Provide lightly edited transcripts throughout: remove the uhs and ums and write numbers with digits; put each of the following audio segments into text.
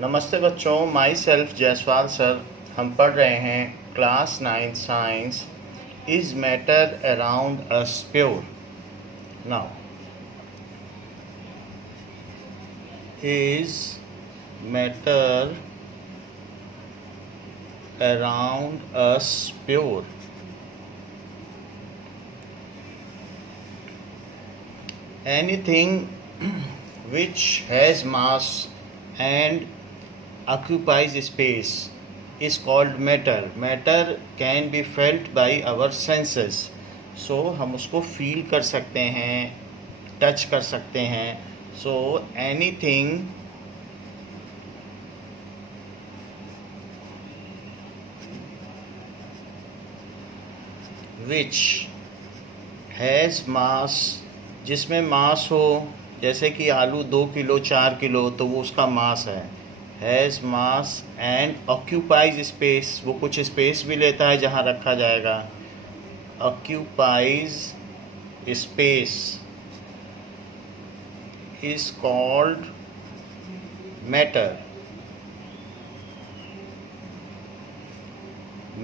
नमस्ते बच्चों, my self Jaiswal sir. हम पढ़ रहे हैं class 9 science. Is matter around us pure? Now, is matter around us pure? Anything which has mass and occupies space is called matter. Matter can be felt by our senses. So हम उसको feel कर सकते हैं, touch कर सकते हैं. So anything which has mass, जिसमें मास हो, जैसे कि आलू 2 किलो 4 किलो, तो वो उसका मास है, has mass and occupies space, वो कुछ स्पेस भी लेता है जहाँ रखा जाएगा, occupies space is called matter.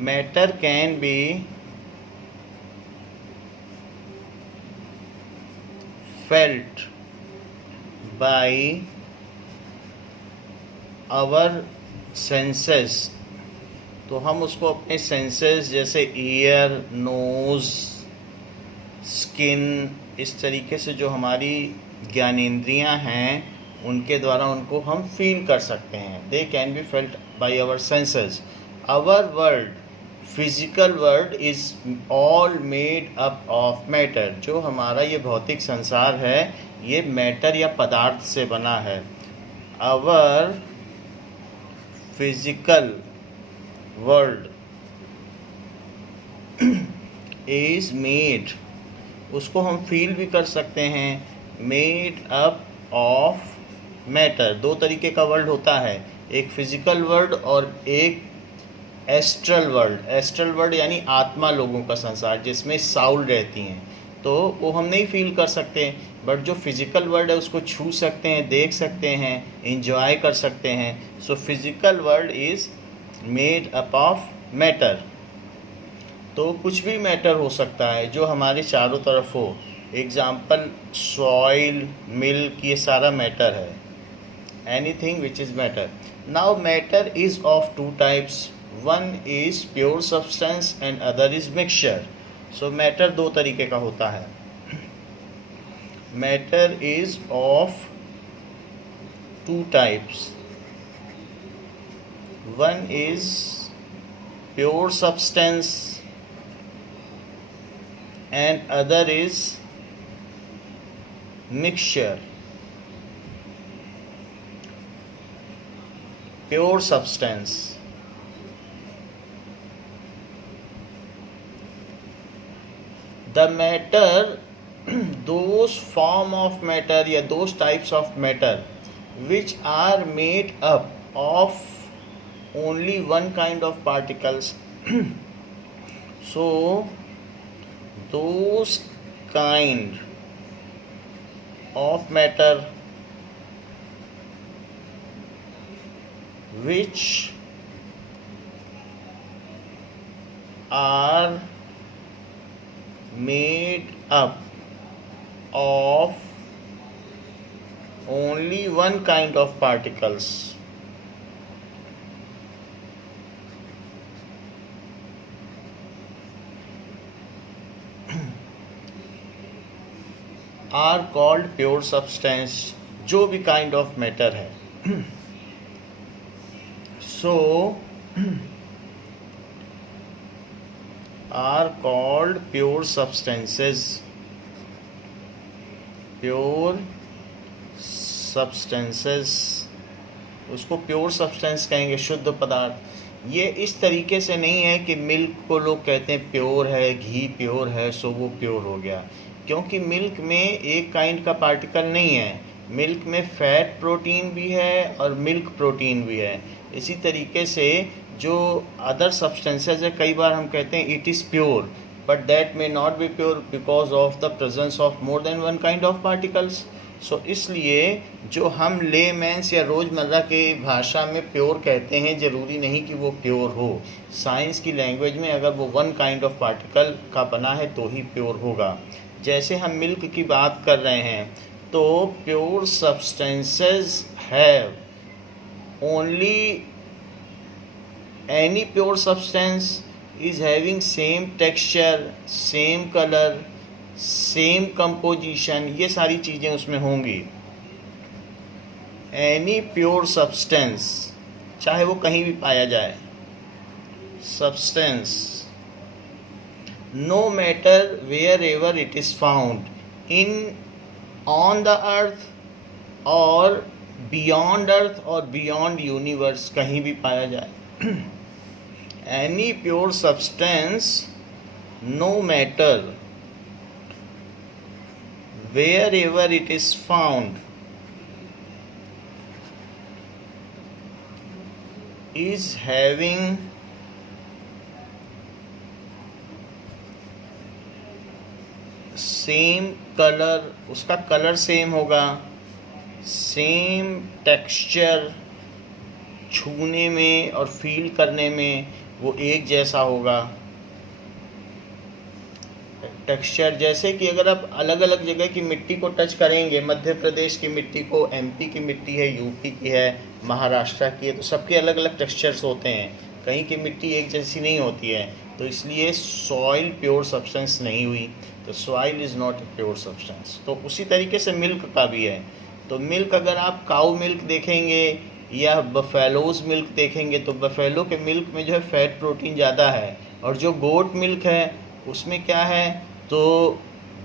Matter can be felt by our senses. तो हम उसको अपने सेंसेस जैसे ईयर, नोज़, स्किन, इस तरीके से जो हमारी ज्ञानेंद्रियां हैं उनके द्वारा उनको हम फील कर सकते हैं. They can be felt by our senses. Our world, physical world, is all made up of matter. जो हमारा ये भौतिक संसार है ये मैटर या पदार्थ से बना है. Our physical world is made, उसको हम फील भी कर सकते हैं, मेड अप ऑफ मैटर. दो तरीके का वर्ल्ड होता है, एक फिजिकल वर्ल्ड और एक एस्ट्रल वर्ल्ड. एस्ट्रल वर्ल्ड यानी आत्मा लोगों का संसार जिसमें साउल रहती हैं, तो वो हम नहीं फील कर सकते. बट जो फिजिकल वर्ल्ड है उसको छू सकते हैं, देख सकते हैं, इंजॉय कर सकते हैं. So physical world is made up of matter. तो कुछ भी मैटर हो सकता है जो हमारे चारों तरफ हो. एग्जाम्पल सॉइल, मिल्क, ये सारा मैटर है. Anything which is matter. Now matter is of two types. One is pure substance and other is mixture. So matter दो तरीके का होता है. Matter is of two types. One is pure substance and other is mixture. Pure substance. The matter, those form of matter या those types of matter which are made up of only one kind of particles. So those kind of matter which are made up of only one kind of particles are called pure substance. जो भी kind of matter है. So are called pure substances. Pure substances, उसको pure substance कहेंगे, शुद्ध पदार्थ. ये इस तरीके से नहीं है कि मिल्क को लोग कहते हैं प्योर है, घी प्योर है, सो वो प्योर हो गया. क्योंकि मिल्क में एक काइंड का पार्टिकल नहीं है. मिल्क में फैट प्रोटीन भी है और मिल्क प्रोटीन भी है. इसी तरीके से जो अदर सब्सटेंसेस है, कई बार हम कहते हैं it is pure, but that may not be pure because of the presence of more than one kind of particles. So इसलिए जो हम लेमैन्स या रोज़मर्रा के भाषा में प्योर कहते हैं, ज़रूरी नहीं कि वो प्योर हो। साइंस की लैंग्वेज में अगर वो वन काइंड ऑफ पार्टिकल का बना है तो ही प्योर होगा। जैसे हम मिल्क की बात कर रहे हैं, तो pure substances have only any pure substance is having same texture, same color, same composition, ये सारी चीज़ें उसमें होंगी। any pure substance, चाहे वो कहीं भी पाया जाए, substance, no matter wherever it is found, in on the earth or beyond earth or beyond universe, कहीं भी पाया जाए। Any pure substance, no matter wherever it is found, is having same color, उसका कलर सेम होगा, same texture, छूने में और feel करने में वो एक जैसा होगा। टेक्सचर जैसे कि अगर आप अलग अलग जगह की मिट्टी को टच करेंगे, मध्य प्रदेश की मिट्टी को एमपी की मिट्टी है, यूपी की है, महाराष्ट्र की है, तो सबके अलग अलग टेक्सचर्स होते हैं। कहीं की मिट्टी एक जैसी नहीं होती है, तो इसलिए सॉइल प्योर सब्सटेंस नहीं हुई, तो soil is not a pure substance. तो उसी तरीके से मिल्क का भी है। तो मिल्क अगर आप काऊ मिल्क देखेंगे या बफेलोज़ मिल्क देखेंगे, तो बफेलो के मिल्क में जो है फैट प्रोटीन ज़्यादा है, और जो गोट मिल्क है उसमें क्या है, तो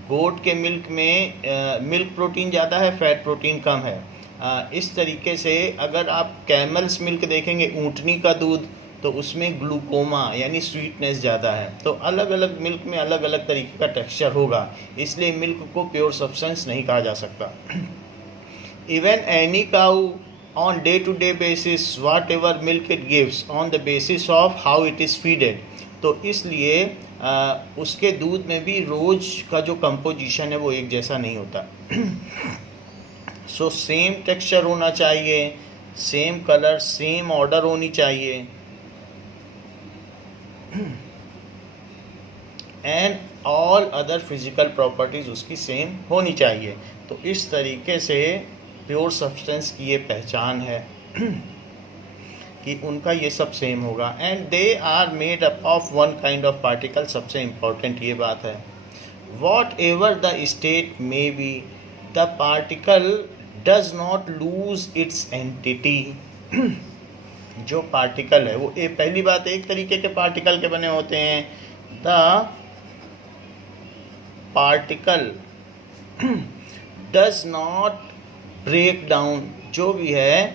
गोट के मिल्क में मिल्क प्रोटीन ज़्यादा है, फैट प्रोटीन कम है। इस तरीके से अगर आप कैमल्स मिल्क देखेंगे, ऊँटनी का दूध, तो उसमें ग्लूकोमा यानी स्वीटनेस ज़्यादा है। तो अलग अलग मिल्क में अलग अलग तरीके का टेक्सचर होगा, इसलिए मिल्क को प्योर सब्सटेंस नहीं कहा जा सकता। Even any cow on day-to-day basis, whatever milk it gives on the basis of how it is feeded, तो इसलिए उसके दूध में भी रोज़ का जो कंपोजिशन है वो एक जैसा नहीं होता। सो सेम टेक्सचर होना चाहिए, सेम कलर, सेम ऑर्डर होनी चाहिए, and all other physical properties उसकी सेम होनी चाहिए। तो इस तरीके से प्योर सब्सटेंस की ये पहचान है कि उनका ये सब सेम होगा। And they are made up of one kind of particle, सबसे इम्पॉर्टेंट ये बात है। Whatever the state may be, the particle does not lose its entity. जो पार्टिकल है वो पहली बात, एक तरीके के पार्टिकल के बने होते हैं। The particle does not break down, जो भी है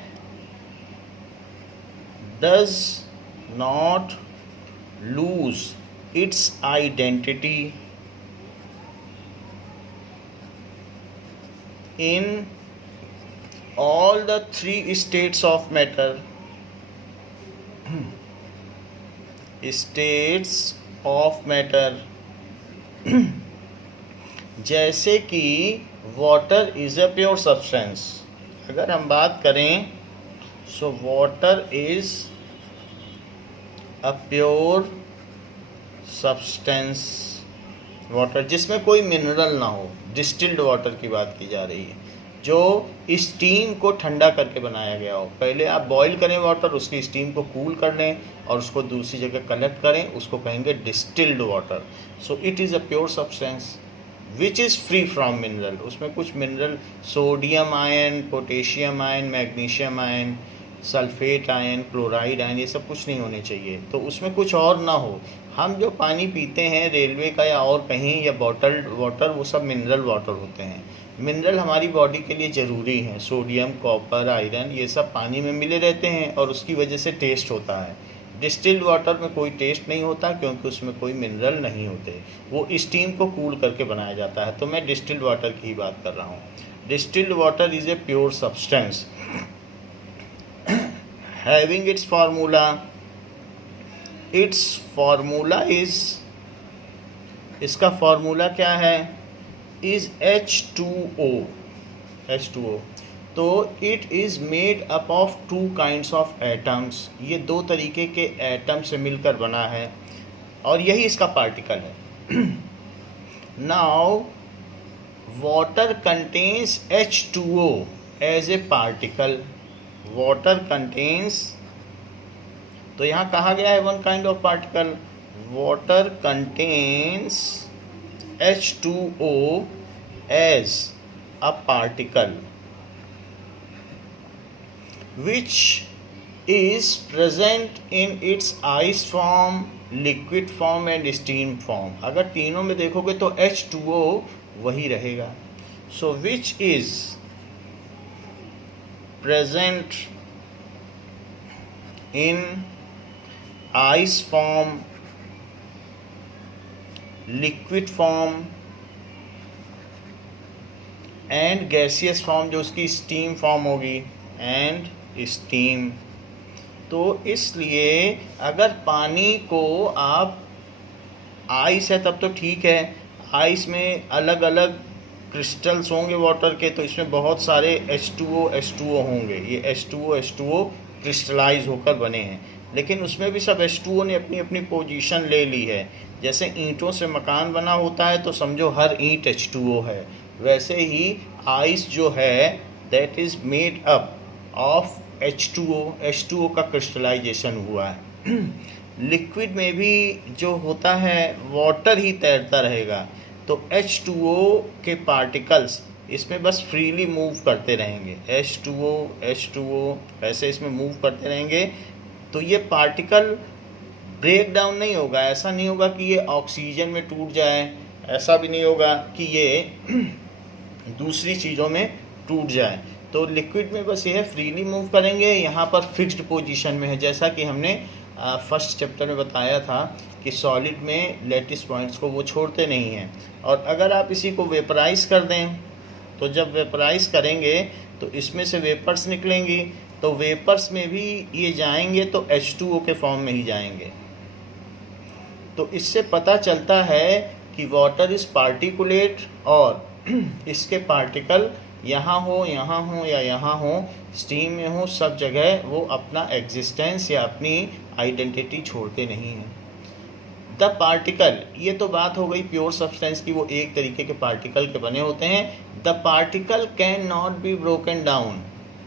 does not lose its identity in all the three states of matter. States of matter जैसे कि water is a pure substance. अगर हम बात करें, so water is a pure substance. Water जिसमें कोई मिनरल ना हो, डिस्टिल्ड वाटर की बात की जा रही है, जो स्टीम को ठंडा करके बनाया गया हो। पहले आप बॉईल करें वाटर, उसकी स्टीम को कूल कर लें और उसको दूसरी जगह कलेक्ट करें, उसको कहेंगे distilled water. So it is a pure substance which is free from mineral. उसमें कुछ mineral, sodium ion, potassium ion, magnesium ion, sulphate ion, chloride ion, ये सब कुछ नहीं होने चाहिए। तो उसमें कुछ और ना हो। हम जो पानी पीते हैं रेलवे का या और कहीं, या बॉटल्ड वाटर, वो सब मिनरल वाटर होते हैं। मिनरल हमारी बॉडी के लिए ज़रूरी हैं। सोडियम, कॉपर, आयरन, ये सब पानी में मिले रहते हैं और उसकी वजह से टेस्ट होता है। डिस्टिल्ड वाटर में कोई टेस्ट नहीं होता क्योंकि उसमें कोई मिनरल नहीं होते, वो स्टीम को कूल करके बनाया जाता है। तो मैं डिस्टिल्ड वाटर की ही बात कर रहा हूँ। Distilled water is a pure substance having its formula. It's formula is, इसका फार्मूला क्या है, इज़ H2O। H2O। तो it is made up of 2 kinds of atoms, ये 2 तरीके के एटम से मिलकर बना है और यही इसका पार्टिकल है। Now water contains H2O as a particle. Water contains, तो यहाँ कहा गया है one kind of particle. Water contains H2O as a particle which is present in its ice form, liquid form and steam form। अगर तीनों में देखोगे तो H2O वही रहेगा। So which is present in ice form, liquid form and gaseous form, जो उसकी steam form होगी, and स्टीम। तो इसलिए अगर पानी को आप, आइस है तब तो ठीक है, आइस में अलग अलग क्रिस्टल्स होंगे वाटर के, तो इसमें बहुत सारे H2O होंगे। ये H2O क्रिस्टलाइज होकर बने हैं, लेकिन उसमें भी सब H2O ने अपनी अपनी पोजीशन ले ली है। जैसे ईंटों से मकान बना होता है तो समझो हर ईंट H2O है, वैसे ही आइस जो है that is made up of H2O का क्रिस्टलाइजेशन हुआ है। लिक्विड में भी जो होता है वाटर ही तैरता रहेगा, तो H2O के पार्टिकल्स इसमें बस फ्रीली मूव करते रहेंगे। H2O ऐसे इसमें मूव करते रहेंगे, तो ये पार्टिकल ब्रेक डाउन नहीं होगा। ऐसा नहीं होगा कि ये ऑक्सीजन में टूट जाए, ऐसा भी नहीं होगा कि ये दूसरी चीज़ों में टूट जाए। तो लिक्विड में बस यह फ्रीली मूव करेंगे, यहाँ पर फिक्स्ड पोजीशन में है। जैसा कि हमने फर्स्ट चैप्टर में बताया था कि सॉलिड में लैटिस पॉइंट्स को वो छोड़ते नहीं हैं। और अगर आप इसी को वेपराइज कर दें, तो जब वेपराइज करेंगे तो इसमें से वेपर्स निकलेंगी, तो वेपर्स में भी ये जाएंगे तो H2O के फॉर्म में ही जाएंगे। तो इससे पता चलता है कि वाटर इज़ पार्टिकुलेट, और इसके पार्टिकल यहाँ हो या यहाँ हो, स्टीम में हो, सब जगह वो अपना एग्जिस्टेंस या अपनी आइडेंटिटी छोड़ते नहीं हैं। द पार्टिकल, ये तो बात हो गई प्योर सब्सटेंस की, वो एक तरीके के पार्टिकल के बने होते हैं। The particle can not be broken down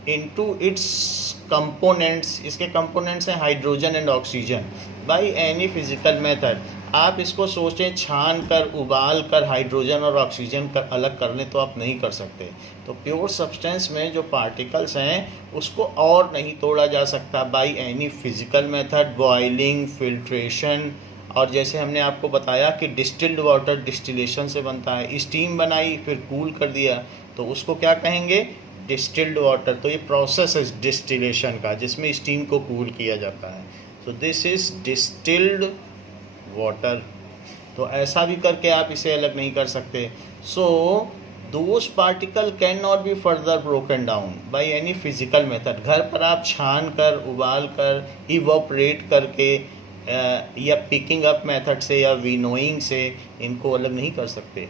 into its components, इसके कंपोनेंट्स हैं hydrogen and oxygen, by any physical method. आप इसको सोचें, छान कर, उबाल कर हाइड्रोजन और ऑक्सीजन कर अलग कर लें तो आप नहीं कर सकते। तो प्योर सब्सटेंस में जो पार्टिकल्स हैं उसको और नहीं तोड़ा जा सकता by any physical method, boiling, filtration. और जैसे हमने आपको बताया कि डिस्टिल्ड वाटर डिस्टिलेशन से बनता है, स्टीम बनाई फिर कूल कर दिया तो उसको क्या कहेंगे, डिस्टिल्ड वाटर। तो ये प्रोसेस है डिस्टिलेशन का जिसमें स्टीम को कूल किया जाता है। तो दिस इज़ डिस्टिल्ड वाटर। तो ऐसा भी करके आप इसे अलग नहीं कर सकते। So those particle can not be further broken down by any physical method. घर पर आप छान कर, उबाल कर, इवोपरेट करके या पिकिंग अप मेथड से या विनोइंग से इनको अलग नहीं कर सकते।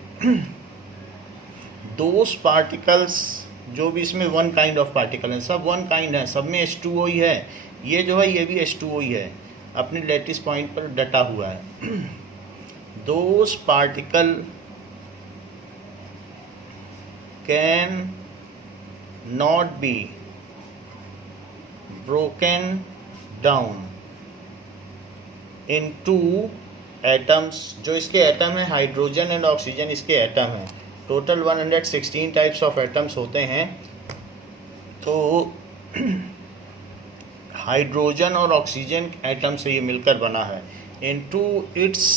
दोज पार्टिकल्स जो भी इसमें वन काइंड ऑफ पार्टिकल हैं, सब वन काइंड है, सब में H2O ही है। ये जो है ये भी H2O ही है, अपने लैटिस पॉइंट पर डटा हुआ है। Those particle can not be broken down in two atoms. जो इसके एटम है हाइड्रोजन एंड ऑक्सीजन, इसके एटम है। टोटल 116 टाइप्स ऑफ एटम्स होते हैं। तो हाइड्रोजन और ऑक्सीजन एटम से ये मिलकर बना है। Into its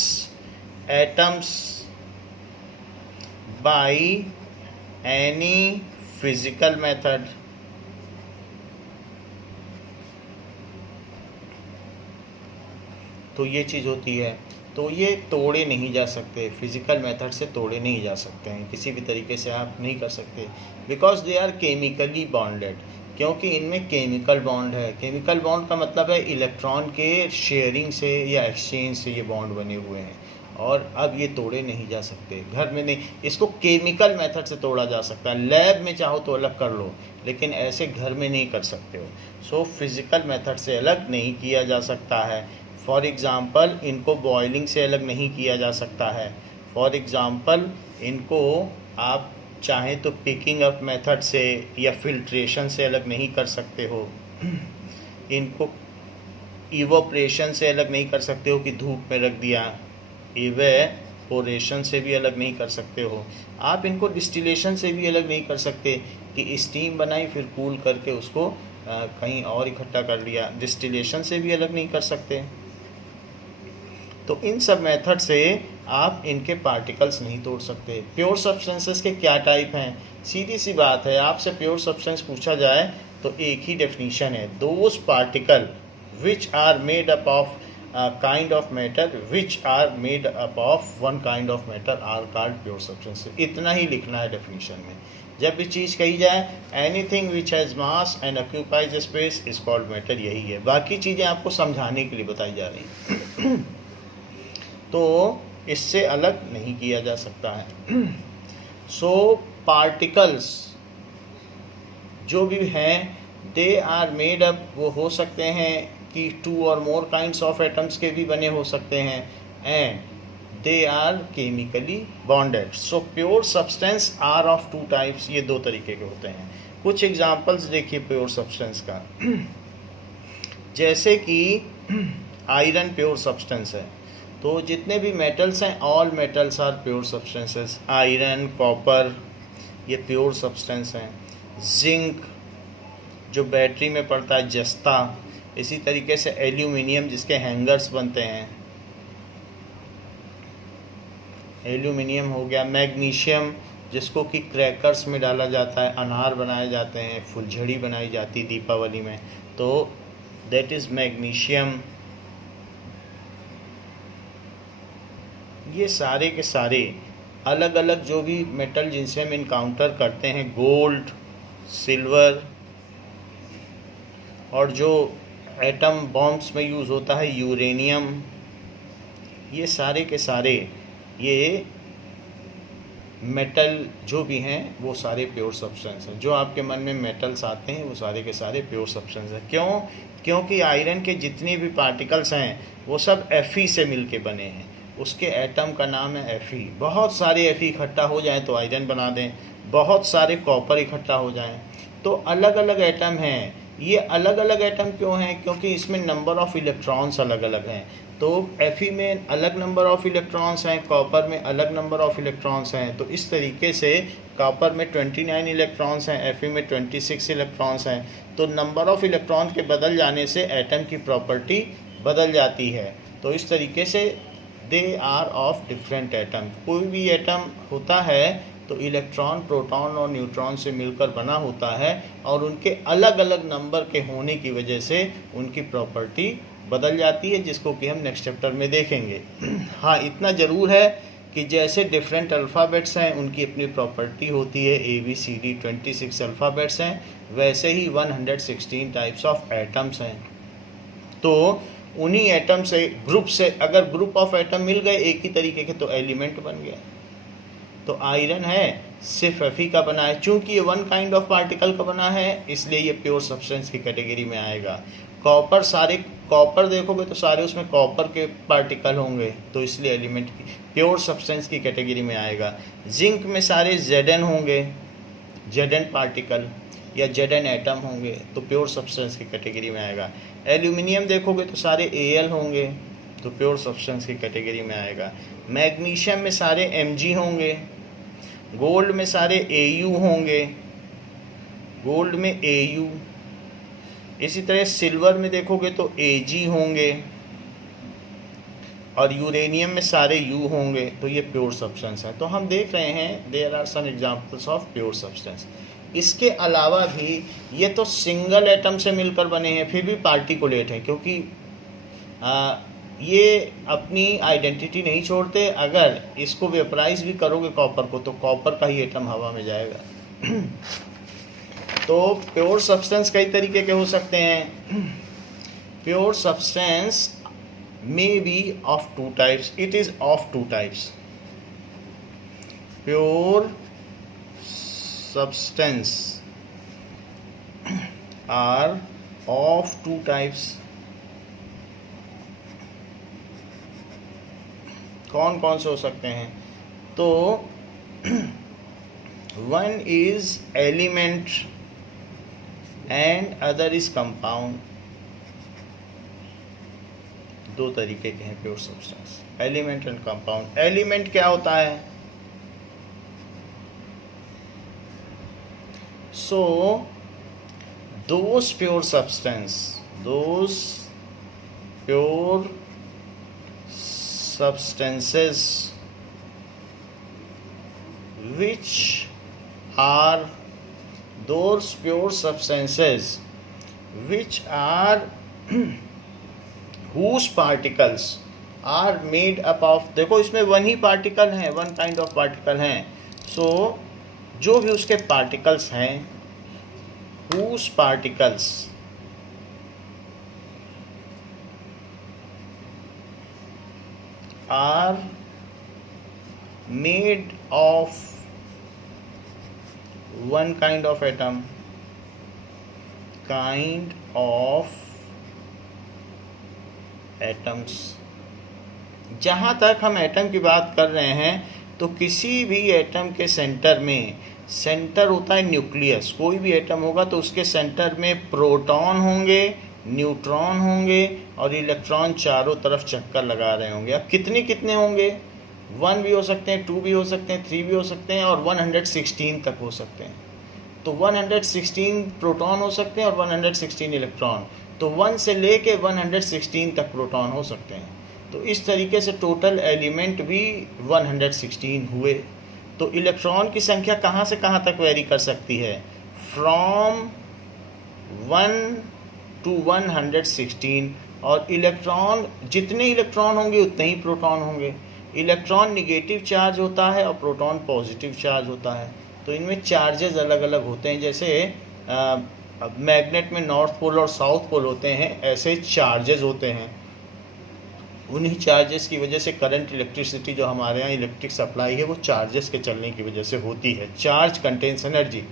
atoms by any physical method तो ये चीज़ होती है। तो ये तोड़े नहीं जा सकते, फिजिकल मेथड से तोड़े नहीं जा सकते हैं, किसी भी तरीके से आप नहीं कर सकते। Because they are chemically bonded, क्योंकि इनमें केमिकल बॉन्ड है। केमिकल बॉन्ड का मतलब है इलेक्ट्रॉन के शेयरिंग से या एक्सचेंज से ये बॉन्ड बने हुए हैं। और अब ये तोड़े नहीं जा सकते, घर में नहीं। इसको केमिकल मेथड से तोड़ा जा सकता है, लैब में चाहो तो अलग कर लो, लेकिन ऐसे घर में नहीं कर सकते हो। सो फिज़िकल मेथड से अलग नहीं किया जा सकता है। फॉर एग्ज़ाम्पल इनको बॉयलिंग से अलग नहीं किया जा सकता है। फॉर एग्ज़ाम्पल इनको आप चाहें तो पिकिंग अप मेथड से या फिल्ट्रेशन से अलग नहीं कर सकते हो। इनको इवोपरेशन से अलग नहीं कर सकते हो कि धूप में रख दिया, इवेपोरेशन से भी अलग नहीं कर सकते हो। आप इनको डिस्टिलेशन से भी अलग नहीं कर सकते कि स्टीम बनाई फिर कूल करके उसको कहीं और इकट्ठा कर लिया, डिस्टिलेशन से भी अलग नहीं कर सकते। तो इन सब मेथड से आप इनके पार्टिकल्स नहीं तोड़ सकते। प्योर सब्सटेंसेस के क्या टाइप हैं? सीधी सी बात है, आपसे प्योर सब्सटेंस पूछा जाए तो एक ही डेफिनीशन है, those particle which are made up of kind of matter which are made up of one kind of matter are called pure substances. इतना ही लिखना है डेफिनीशन में। जब भी चीज़ कही जाए anything which has mass and occupies space is called matter, यही है। बाकी चीज़ें आपको समझाने के लिए बताई जा रही हैं। तो इससे अलग नहीं किया जा सकता है। सो पार्टिकल्स जो भी हैं दे आर मेड अप, वो हो सकते हैं कि 2 और मोर काइंड्स ऑफ एटम्स के भी बने हो सकते हैं, and they are chemically bonded. So pure substance are of 2 types, ये 2 तरीके के होते हैं। कुछ एग्जांपल्स देखिए प्योर सब्सटेंस का। जैसे कि आयरन प्योर सब्सटेंस है, तो जितने भी मेटल्स हैं all metals are pure substances. Iron, copper, ये प्योर सब्सटेंस हैं। जिंक जो बैटरी में पड़ता है, जस्ता। इसी तरीके से एल्यूमिनियम जिसके हैंगर्स बनते हैं, एल्यूमिनियम हो गया। मैग्नीशियम जिसको कि क्रैकर्स में डाला जाता है, अनार बनाए जाते हैं, फुलझड़ी बनाई जाती है दीपावली में, तो दैट इज़ मैग्नीशियम। ये सारे के सारे अलग अलग जो भी मेटल जिनसे हम इनकाउंटर करते हैं, गोल्ड, सिल्वर, और जो एटम बॉम्ब्स में यूज़ होता है यूरेनियम, ये सारे के सारे ये मेटल जो भी हैं वो सारे प्योर सब्सटेंस हैं। जो आपके मन में मेटल्स आते हैं वो सारे के सारे प्योर सब्सटेंस हैं। क्यों? क्योंकि आयरन के जितने भी पार्टिकल्स हैं वो सब Fe से मिलके बने हैं। उसके एटम का नाम है Fe। बहुत सारे Fe इकट्ठा हो जाएं तो आयरन बना दें, बहुत सारे कॉपर इकट्ठा हो जाएं तो अलग अलग एटम हैं। ये अलग अलग एटम क्यों हैं? क्योंकि इसमें नंबर ऑफ़ इलेक्ट्रॉन्स अलग अलग हैं। तो Fe में अलग नंबर ऑफ़ इलेक्ट्रॉन्स हैं, कॉपर में अलग नंबर ऑफ़ इलेक्ट्रॉन्स हैं। तो इस तरीके से कॉपर में 29 इलेक्ट्रॉन्स हैं, Fe में 26 इलेक्ट्रॉन्स हैं। तो नंबर ऑफ़ इलेक्ट्रॉन के बदल जाने से एटम की प्रॉपर्टी बदल जाती है। तो इस तरीके से they are of different atom. कोई भी एटम होता है तो इलेक्ट्रॉन, प्रोटॉन और न्यूट्रॉन से मिलकर बना होता है, और उनके अलग अलग नंबर के होने की वजह से उनकी प्रॉपर्टी बदल जाती है, जिसको कि हम नेक्स्ट चैप्टर में देखेंगे। हाँ, इतना ज़रूर है कि जैसे डिफरेंट अल्फ़ाबेट्स हैं उनकी अपनी प्रॉपर्टी होती है, ABCD 26 अल्फ़ाबेट्स हैं, वैसे ही 116 टाइप्स ऑफ एटम्स हैं। तो उन्हीं एटम से, ग्रुप से, अगर ग्रुप ऑफ एटम मिल गए एक ही तरीके के तो एलिमेंट बन गया। तो आयरन है सिर्फ Fe का बना है, चूँकि ये 1 काइंड ऑफ पार्टिकल का बना है इसलिए ये प्योर सब्सटेंस की कैटेगरी में आएगा। कॉपर, सारे कॉपर देखोगे तो सारे उसमें कॉपर के पार्टिकल होंगे, तो इसलिए एलिमेंट की प्योर सब्सटेंस की कैटेगरी में आएगा। जिंक में सारे Zn होंगे, Zn पार्टिकल या Zn एटम होंगे, तो प्योर सब्सटेंस की कैटेगरी में आएगा। एल्यूमिनियम देखोगे तो सारे Al होंगे, तो प्योर सब्सटेंस की कैटेगरी में आएगा। मैग्नीशियम में सारे Mg होंगे, गोल्ड में सारे Au होंगे, गोल्ड में Au। इसी तरह सिल्वर में देखोगे तो Ag होंगे, और यूरेनियम में सारे U होंगे, तो ये प्योर सब्सटेंस है। तो हम देख रहे हैं there are some examples of pure substance. इसके अलावा भी ये तो सिंगल एटम से मिलकर बने हैं, फिर भी पार्टिकुलेट है, क्योंकि ये अपनी आइडेंटिटी नहीं छोड़ते। अगर इसको वेपराइज भी करोगे कॉपर को तो कॉपर का ही एटम हवा में जाएगा। तो प्योर सब्सटेंस कई तरीके के हो सकते हैं। Pure substance may be of two types. It is of two types. Pure substance are of two types. कौन कौन से हो सकते हैं? तो one is element and other is compound. दो तरीके के हैं pure substance, element and compound. Element क्या होता है? सो those pure substances which are those pure substances which are whose particles are made up of, देखो इसमें वन ही पार्टिकल हैं, वन काइंड ऑफ पार्टिकल हैं. सो जो भी उसके पार्टिकल्स हैं, whose particles are made of one kind of atom, kind of atoms. जहाँ तक हम एटम की बात कर रहे हैं, तो किसी भी एटम के सेंटर में, सेंटर होता है न्यूक्लियस. कोई भी एटम होगा तो उसके सेंटर में प्रोटॉन होंगे, न्यूट्रॉन होंगे और इलेक्ट्रॉन चारों तरफ चक्कर लगा रहे होंगे. अब कितने होंगे? 1 भी हो सकते हैं, 2 भी हो सकते हैं, 3 भी हो सकते हैं और 116 तक हो सकते हैं. तो 116 प्रोटॉन हो सकते हैं और 116 इलेक्ट्रॉन. तो 1 से लेके 116 तक प्रोटॉन हो सकते हैं. तो इस तरीके से टोटल एलिमेंट भी 116 हुए. तो इलेक्ट्रॉन की संख्या कहाँ से कहाँ तक वेरी कर सकती है? From 1 to 116. और इलेक्ट्रॉन, जितने इलेक्ट्रॉन होंगे उतने ही प्रोटॉन होंगे. इलेक्ट्रॉन निगेटिव चार्ज होता है और प्रोटॉन पॉजिटिव चार्ज होता है. तो इनमें चार्जेस अलग अलग होते हैं. जैसे मैग्नेट में नॉर्थ पोल और साउथ पोल होते हैं, ऐसे चार्जेस होते हैं. उन्हीं चार्जेस की वजह से करंट, इलेक्ट्रिसिटी जो हमारे यहाँ इलेक्ट्रिक सप्लाई है वो चार्जेस के चलने की वजह से होती है. Charge contains energy.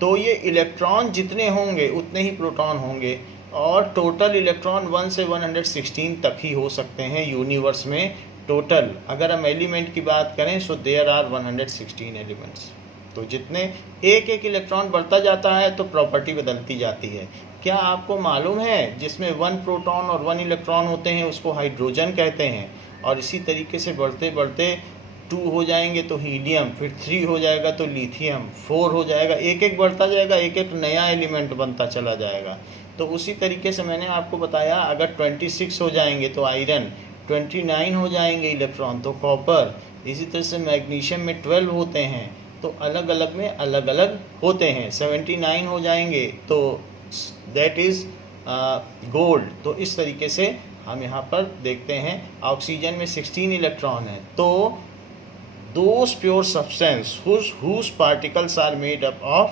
तो ये इलेक्ट्रॉन जितने होंगे उतने ही प्रोटॉन होंगे और टोटल इलेक्ट्रॉन 1 से 116 तक ही हो सकते हैं यूनिवर्स में. टोटल अगर हम एलिमेंट की बात करें, सो देयर आर 116 एलिमेंट्स. तो जितने एक इलेक्ट्रॉन बढ़ता जाता है तो प्रॉपर्टी बदलती जाती है. क्या आपको मालूम है, जिसमें 1 प्रोटॉन और 1 इलेक्ट्रॉन होते हैं उसको हाइड्रोजन कहते हैं. और इसी तरीके से बढ़ते बढ़ते 2 हो जाएंगे तो हीलियम, फिर 3 हो जाएगा तो लिथियम, 4 हो जाएगा, एक बढ़ता जाएगा, एक नया एलिमेंट बनता चला जाएगा. तो उसी तरीके से मैंने आपको बताया, अगर 26 हो जाएंगे तो आयरन, 29 हो जाएंगे इलेक्ट्रॉन तो कॉपर, इसी तरह से मैग्नीशियम में 12 होते हैं तो अलग अलग में अलग अलग होते हैं. 79 हो जाएंगे तो दैट इज़ गोल्ड. तो इस तरीके से हम यहाँ पर देखते हैं. ऑक्सीजन में 16 इलेक्ट्रॉन है. तो those pure substance whose particles are made up of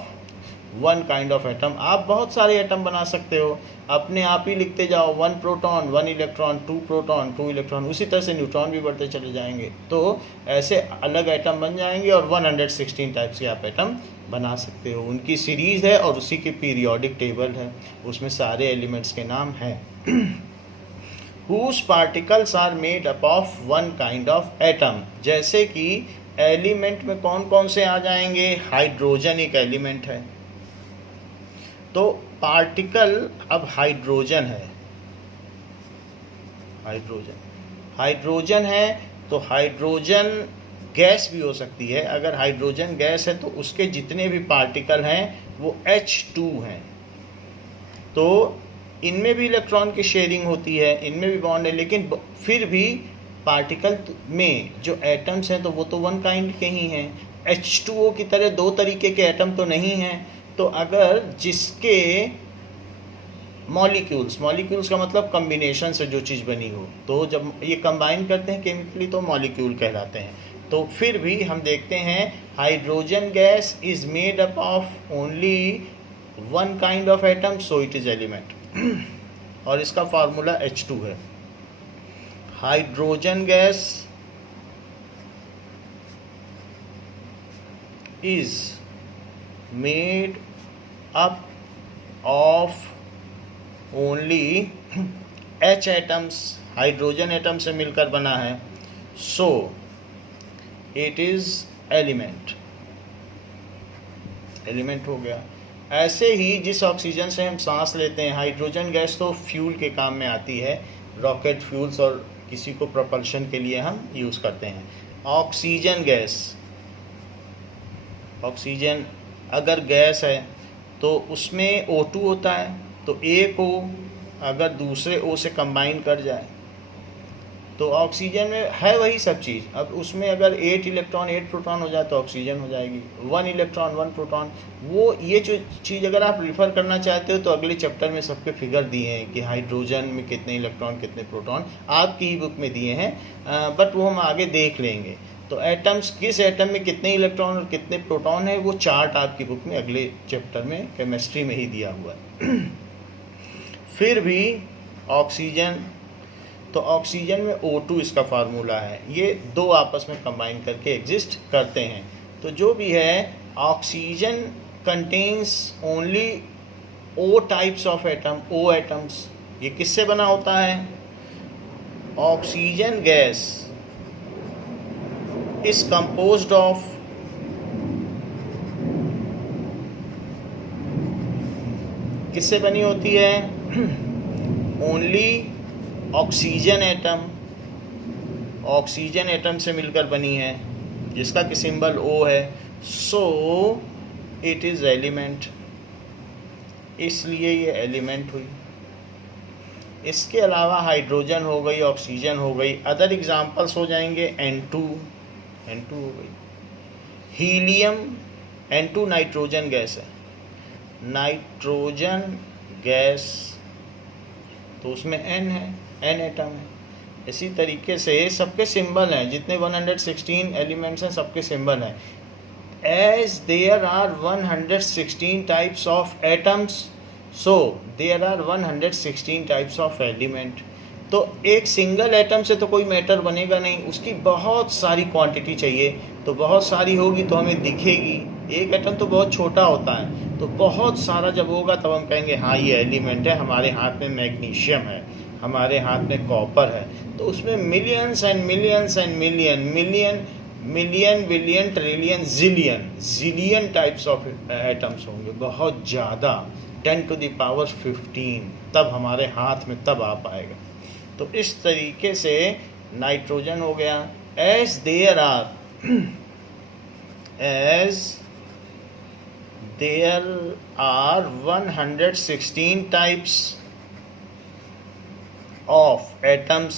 one kind of atom. आप बहुत सारे एटम बना सकते हो, अपने आप ही लिखते जाओ, 1 प्रोटॉन 1 इलेक्ट्रॉन, 2 प्रोटॉन 2 इलेक्ट्रॉन. उसी तरह से न्यूट्रॉन भी बढ़ते चले जाएंगे. तो ऐसे अलग एटम बन जाएंगे और 116 टाइप्स के आप एटम बना सकते हो. उनकी सीरीज़ है और उसी की पीरियोडिक टेबल है, उसमें सारे एलिमेंट्स के नाम हैं. whose particles are made up of one kind of atom. जैसे कि एलिमेंट में कौन कौन से आ जाएंगे? हाइड्रोजन एक एलिमेंट है. तो पार्टिकल, अब हाइड्रोजन है, हाइड्रोजन है तो हाइड्रोजन गैस भी हो सकती है. अगर हाइड्रोजन गैस है तो उसके जितने भी पार्टिकल हैं वो H2 हैं. तो इनमें भी इलेक्ट्रॉन की शेयरिंग होती है, इनमें भी बॉन्ड है, लेकिन फिर भी पार्टिकल में जो एटम्स हैं तो वो तो वन काइंड के ही हैं. H2O की तरह 2 तरीके के एटम तो नहीं हैं. तो अगर जिसके मॉलिक्यूल्स का मतलब कम्बिनेशन से जो चीज़ बनी हो, तो जब ये कंबाइन करते हैं केमिकली तो मॉलिक्यूल कहलाते हैं. तो फिर भी हम देखते हैं hydrogen gas is made up of only one kind of atom, so it is element. और इसका फार्मूला H2 है। Hydrogen gas is made up of only H atoms, hydrogen atom से मिलकर बना है, so it is element. Element हो गया। ऐसे ही जिस ऑक्सीजन से हम सांस लेते हैं, हाइड्रोजन गैस तो फ्यूल के काम में आती है, रॉकेट फ्यूल्स और किसी को प्रोपल्शन के लिए हम यूज़ करते हैं। ऑक्सीजन गैस, ऑक्सीजन अगर गैस है तो उसमें O2 होता है, तो एक O अगर दूसरे O से कंबाइन कर जाए तो ऑक्सीजन में है वही सब चीज़। अब उसमें अगर 8 इलेक्ट्रॉन 8 प्रोटॉन हो जाए तो ऑक्सीजन हो जाएगी, 1 इलेक्ट्रॉन 1 प्रोटॉन। वो ये जो चीज़ अगर आप रिफ़र करना चाहते हो तो अगले चैप्टर में सबके फिगर दिए हैं कि हाइड्रोजन में कितने इलेक्ट्रॉन कितने प्रोटॉन, आपकी बुक में दिए हैं, बट वो हम आगे देख लेंगे। तो एटम्स, किस एटम में कितने इलेक्ट्रॉन और कितने प्रोटॉन है, वो चार्ट आपकी बुक में अगले चैप्टर में केमिस्ट्री में ही दिया हुआ है। फिर भी ऑक्सीजन, तो ऑक्सीजन में O2 इसका फार्मूला है, ये दो आपस में कंबाइन करके एग्जिस्ट करते हैं। तो जो भी है, oxygen contains only O types of atom, O atoms. ये किससे बना होता है? Oxygen gas is composed of किससे बनी होती है? Only oxygen atom, oxygen atom से मिलकर बनी है, जिसका कि सिंबल O है, सो इट इज़ एलिमेंट, इसलिए ये एलिमेंट हुई। इसके अलावा हाइड्रोजन हो गई, ऑक्सीजन हो गई, अदर एग्जांपल्स हो जाएंगे N2 हो गई, हीलियम, N2 नाइट्रोजन गैस है, नाइट्रोजन गैस तो उसमें N है, N एटम है। इसी तरीके से सबके सिंबल हैं, जितने 116 एलिमेंट्स हैं सबके सिंबल हैं। As there are 116 types of atoms, so there are 116 types of element. तो एक सिंगल एटम से तो कोई मैटर बनेगा नहीं, उसकी बहुत सारी क्वांटिटी चाहिए, तो बहुत सारी होगी तो हमें दिखेगी। एक एटम तो बहुत छोटा होता है, तो बहुत सारा जब होगा तब हम कहेंगे हाँ ये एलिमेंट है। हमारे हाथ में मैग्नीशियम है, हमारे हाथ में कॉपर है, तो उसमें millions and millions and million billion trillion zillion types of atoms होंगे, बहुत ज़्यादा, 10⁻15, तब हमारे हाथ में तब आ पाएगा। तो इस तरीके से नाइट्रोजन हो गया। As there are 116 types of atoms,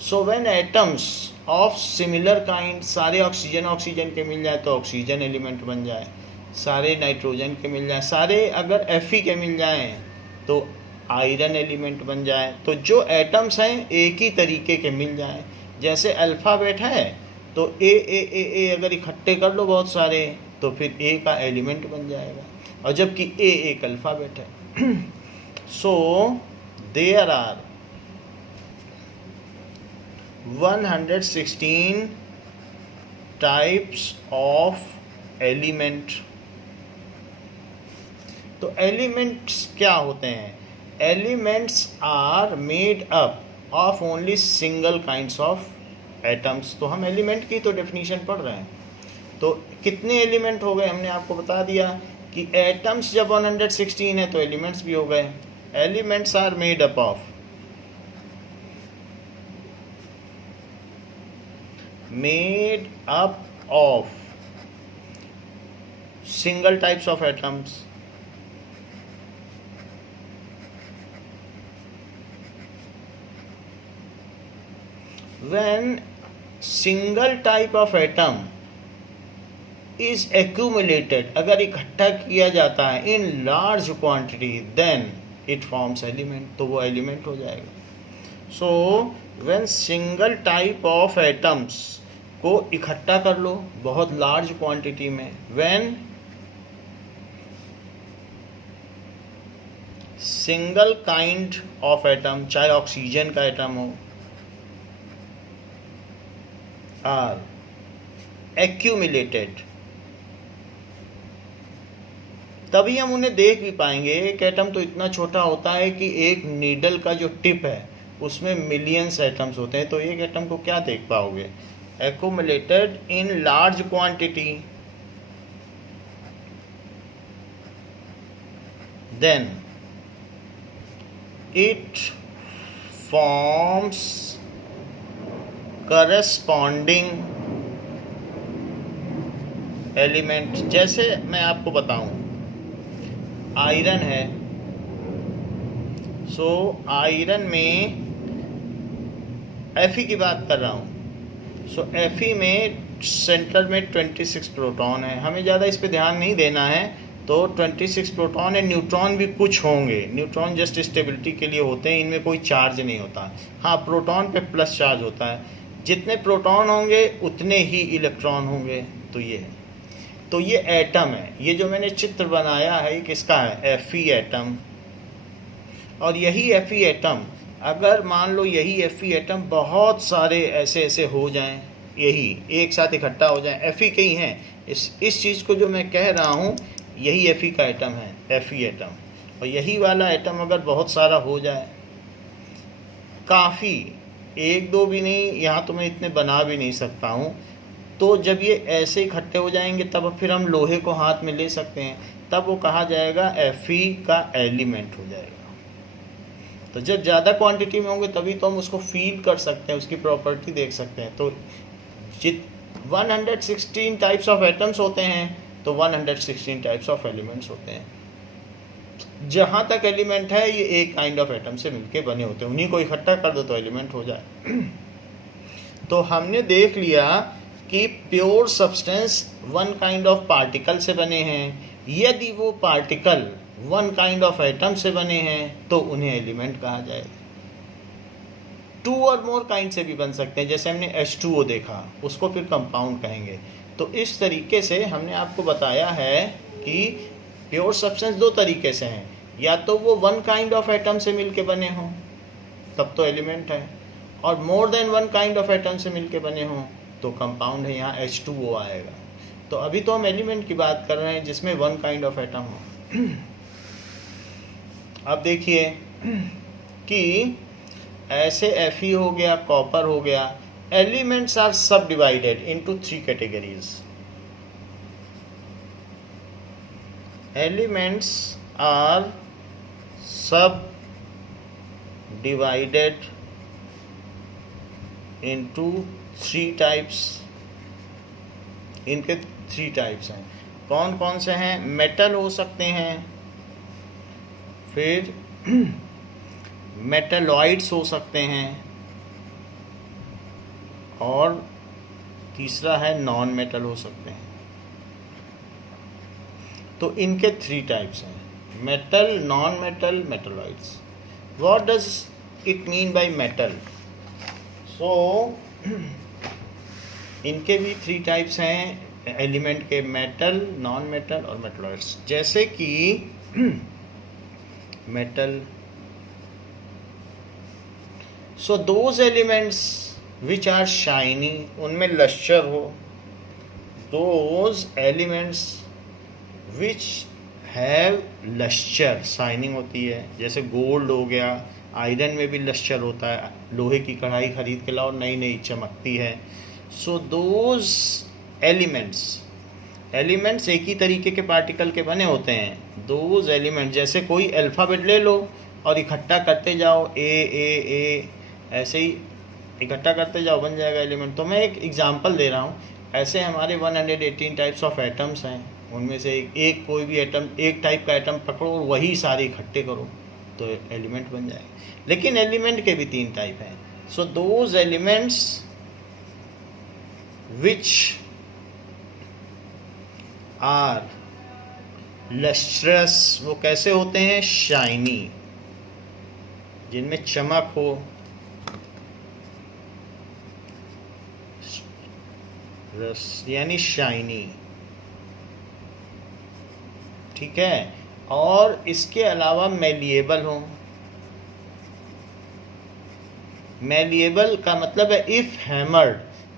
so when atoms of similar kind, सारे ऑक्सीजन के मिल जाए तो ऑक्सीजन एलिमेंट बन जाए, सारे नाइट्रोजन के मिल जाए, सारे अगर Fe के मिल जाएं तो आयरन एलिमेंट बन जाए। तो जो एटम्स हैं एक ही तरीके के मिल जाएं, जैसे अल्फ़ाबेट है तो ए अगर इकट्ठे कर लो बहुत सारे तो फिर ए का एलिमेंट बन जाएगा, और जबकि ए एक अल्फ़ाबेट है। So there are 116 types of element. तो एलिमेंट्स क्या होते हैं? Elements are made up of only single kinds of atoms. तो हम एलिमेंट की तो डेफिनेशन पढ़ रहे हैं, तो कितने एलिमेंट हो गए हमने आपको बता दिया कि एटम्स जब 116 है तो एलिमेंट्स भी हो गए। Elements are made up of single types of atoms, when single type of atom is accumulated, अगर इकट्ठा किया जाता है in large quantity, then it forms element, तो वो element हो जाएगा। So when single type of atoms को इकट्ठा कर लो बहुत large quantity में, when single kind of atom, चाहे ऑक्सीजन का एटम हो, आर एक्यूमुलेटेड, तभी हम उन्हें देख भी पाएंगे। एक एटम तो इतना छोटा होता है कि एक नीडल का जो टिप है उसमें मिलियंस एटम्स होते हैं, तो एक एटम को क्या देख पाओगे? Accumulated in large quantity, then it forms corresponding element. जैसे मैं आपको बताऊं, आयरन है, सो आयरन में Fe की बात कर रहा हूँ, सो Fe में सेंटर में 26 प्रोटॉन है। हमें ज़्यादा इस पे ध्यान नहीं देना है, तो 26 प्रोटॉन है। न्यूट्रॉन भी कुछ होंगे, न्यूट्रॉन जस्ट स्टेबिलिटी के लिए होते हैं, इनमें कोई चार्ज नहीं होता। हाँ, प्रोटॉन पे प्लस चार्ज होता है। जितने प्रोटॉन होंगे उतने ही इलेक्ट्रॉन होंगे। तो ये है, तो ये एटम है। ये जो मैंने चित्र बनाया है ये किसका है? Fe atom. और यही Fe एटम, अगर मान लो यही Fe एटम बहुत सारे ऐसे ऐसे हो जाएं, यही एक साथ इकट्ठा हो जाएं, Fe के ही हैं। इस चीज़ को जो मैं कह रहा हूँ यही Fe का एटम है, Fe एटम। और यही वाला एटम अगर बहुत सारा हो जाए, काफ़ी, एक दो भी नहीं, यहाँ तो मैं इतने बना भी नहीं सकता हूँ, तो जब ये ऐसे इकट्ठे हो जाएंगे तब फिर हम लोहे को हाथ में ले सकते हैं, तब वो कहा जाएगा Fe का एलिमेंट हो जाएगा। तो जब ज़्यादा क्वांटिटी में होंगे तभी तो हम उसको फील कर सकते हैं, उसकी प्रॉपर्टी देख सकते हैं। तो 116 टाइप्स ऑफ एटम्स होते हैं, तो 116 टाइप्स ऑफ एलिमेंट्स होते हैं। जहाँ तक एलिमेंट है ये एक काइंड ऑफ एटम से मिलके बने होते हैं, उन्हीं को इकट्ठा कर दो तो एलिमेंट हो जाए। तो हमने देख लिया कि pure substance one kind of particle से बने हैं। यदि वो particle one kind of atom से बने हैं तो उन्हें एलिमेंट कहा जाएगा। टू और मोर काइंड से भी बन सकते हैं, जैसे हमने H2O देखा, उसको फिर कंपाउंड कहेंगे। तो इस तरीके से हमने आपको बताया है कि प्योर सब्सटेंस दो तरीके से हैं, या तो वो वन काइंड ऑफ एटम से मिलके बने हों तब तो एलिमेंट है, और मोर than one kind of atom से मिलके बने हों तो कंपाउंड है, यहाँ H2O आएगा। तो अभी तो हम एलिमेंट की बात कर रहे हैं जिसमें वन काइंड ऑफ एटम हो। अब देखिए कि ऐसे Fe हो गया, कॉपर हो गया। Elements are subdivided into 3 categories. Elements are subdivided into 3 types. इनके 3 टाइप्स हैं। कौन कौन से हैं? मेटल हो सकते हैं, फिर मेटलॉइड्स हो सकते हैं, और तीसरा है नॉन मेटल हो सकते हैं। तो इनके 3 टाइप्स हैं, metal, non metal, metalloids. What does it mean by metal? So इनके भी 3 टाइप्स हैं एलिमेंट के, मेटल, नॉन मेटल और मेटलॉइड्स। जैसे कि metal, so those elements which are shiny, उनमें लश्चर हो। Those elements which have lustre, shining होती है, जैसे गोल्ड हो गया, आयरन में भी लश्चर होता है, लोहे की कढ़ाई खरीद के लाओ, नई नई चमकती है। सो दोज एलिमेंट्स एक ही तरीके के पार्टिकल के बने होते हैं। दोज एलिमेंट, जैसे कोई अल्फ़ाबेट ले लो और इकट्ठा करते जाओ, ए, ऐसे ही इकट्ठा करते जाओ, बन जाएगा एलिमेंट। तो मैं एक एग्जांपल दे रहा हूँ। ऐसे हमारे 118 टाइप्स ऑफ एटम्स हैं, उनमें से एक कोई भी एटम, एक टाइप का एटम पकड़ो और वही सारे इकट्ठे करो तो एलिमेंट बन जाएगा। लेकिन एलिमेंट के भी 3 टाइप हैं। So those elements which are lustrous, वो कैसे होते हैं? शाइनी, जिनमें चमक हो, यानी शाइनी, ठीक है। और इसके अलावा मेलिएबल हों। मेलिएबल का मतलब है if hammered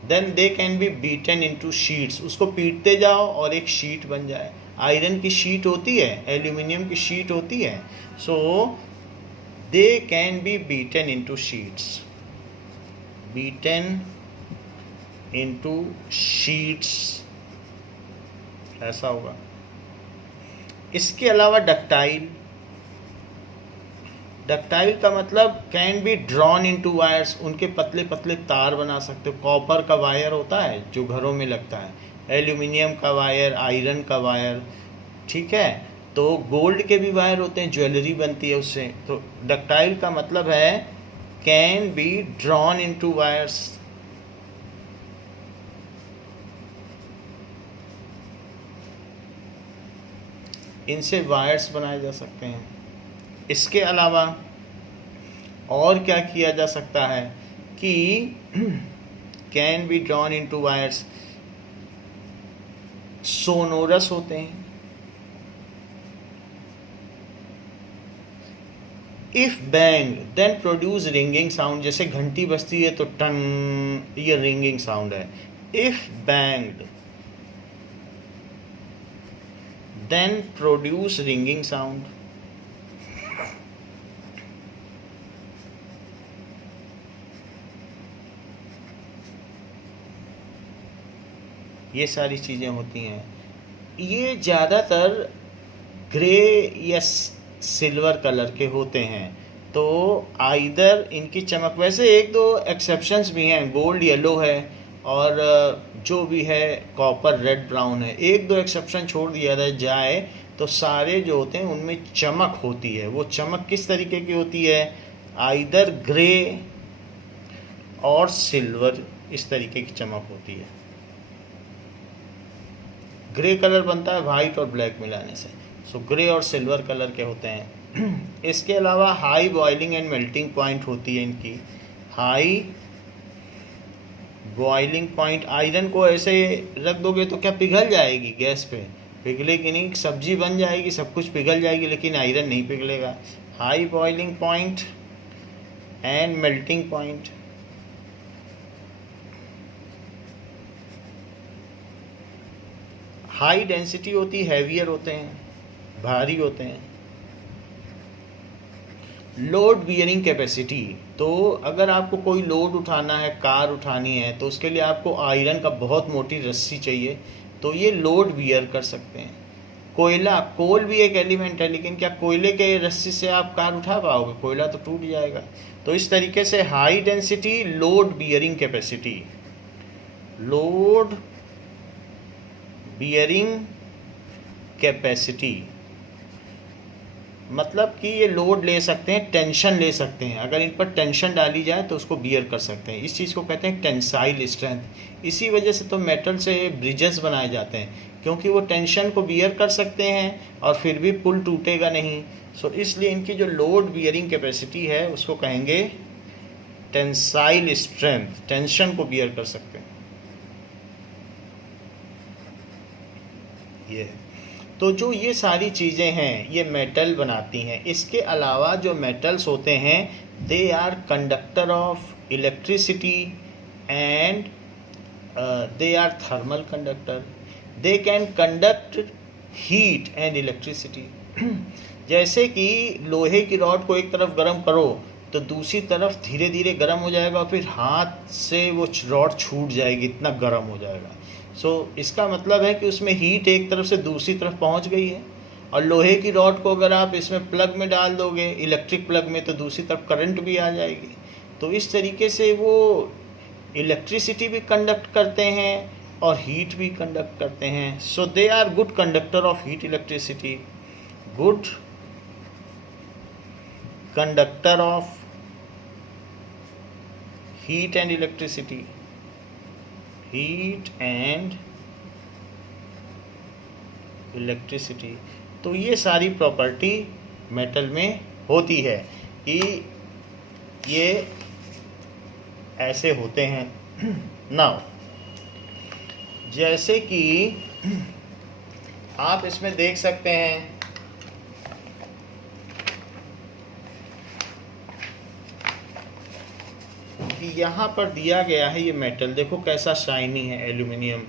then they can be beaten into sheets, उसको पीटते जाओ और एक शीट बन जाए। आयरन की शीट होती है, एल्यूमिनियम की शीट होती है, so they can be beaten into sheets, beaten into sheets, ऐसा होगा। इसके अलावा डक्टाइल, डक्टाइल का मतलब can be drawn into wires, उनके पतले पतले तार बना सकते हो। कॉपर का वायर होता है जो घरों में लगता है, एल्यूमिनियम का वायर, आयरन का वायर, ठीक है। तो गोल्ड के भी वायर होते हैं, ज्वेलरी बनती है उससे। तो डक्टाइल का मतलब है can be drawn into wires. इनसे वायर्स बनाए जा सकते हैं। इसके अलावा और क्या किया जा सकता है कि can be drawn into wires, sonorous होते हैं। If bang then produce ringing sound, जैसे घंटी बजती है तो टन, ये रिंगिंग साउंड है। If banged then produce ringing sound. ये सारी चीज़ें होती हैं। ये ज़्यादातर ग्रे या सिल्वर कलर के होते हैं। तो आइदर इनकी चमक, वैसे एक दो एक्सेप्शंस भी हैं, गोल्ड येलो है और जो भी है कॉपर रेड ब्राउन है। एक दो एक्सेप्शन छोड़ दिया जाए तो सारे जो होते हैं उनमें चमक होती है। वो चमक किस तरीके की होती है? आइदर ग्रे और सिल्वर, इस तरीके की चमक होती है। ग्रे कलर बनता है वाइट और ब्लैक मिलाने से, सो ग्रे और सिल्वर कलर के होते हैं। इसके अलावा high boiling and melting point होती है इनकी। हाई बॉइलिंग पॉइंट, आयरन को ऐसे रख दोगे तो क्या पिघल जाएगी गैस पे? पिघलेगी नहीं, सब्जी बन जाएगी, सब कुछ पिघल जाएगी, लेकिन आयरन नहीं पिघलेगा। High boiling point and melting point. High density होती, हैवियर होते हैं, भारी होते हैं। लोड बियरिंग कैपेसिटी, तो अगर आपको कोई लोड उठाना है, कार उठानी है, तो उसके लिए आपको आयरन का बहुत मोटी रस्सी चाहिए, तो ये लोड बियर कर सकते हैं। कोयला, कोल भी एक एलिमेंट है, लेकिन क्या कोयले के रस्सी से आप कार उठा पाओगे? कोयला तो टूट जाएगा। तो इस तरीके से high density load bearing capacity, load bearing capacity मतलब कि ये लोड ले सकते हैं, टेंशन ले सकते हैं। अगर इन पर टेंशन डाली जाए तो उसको बियर कर सकते हैं। इस चीज़ को कहते हैं टेंसाइल स्ट्रेंथ। इसी वजह से तो मेटल से ब्रिजेस बनाए जाते हैं, क्योंकि वो टेंशन को बियर कर सकते हैं और फिर भी पुल टूटेगा नहीं। सो इसलिए इनकी जो लोड बियरिंग कैपेसिटी है उसको कहेंगे टेंसाइल स्ट्रेंथ, टेंशन को बियर कर सकते हैं। ये तो जो ये सारी चीज़ें हैं ये मेटल बनाती हैं। इसके अलावा जो मेटल्स होते हैं they are conductor of electricity and they are thermal conductor. They can conduct heat and electricity. जैसे कि लोहे की रॉड को एक तरफ गर्म करो तो दूसरी तरफ धीरे धीरे गर्म हो जाएगा और फिर हाथ से वो रॉड छूट जाएगी, इतना गर्म हो जाएगा। सो इसका मतलब है कि उसमें हीट एक तरफ से दूसरी तरफ पहुंच गई है। और लोहे की रॉड को अगर आप इसमें प्लग में डाल दोगे, इलेक्ट्रिक प्लग में, तो दूसरी तरफ करंट भी आ जाएगी। तो इस तरीके से वो इलेक्ट्रिसिटी भी कंडक्ट करते हैं और हीट भी कंडक्ट करते हैं। So they are good conductor of heat electricity, good conductor of heat and electricity, heat and electricity. तो ये सारी प्रॉपर्टी मेटल में होती है कि ये ऐसे होते हैं। नाउ जैसे कि आप इसमें देख सकते हैं कि यहाँ पर दिया गया है ये मेटल, देखो कैसा शाइनी है, एल्यूमिनियम,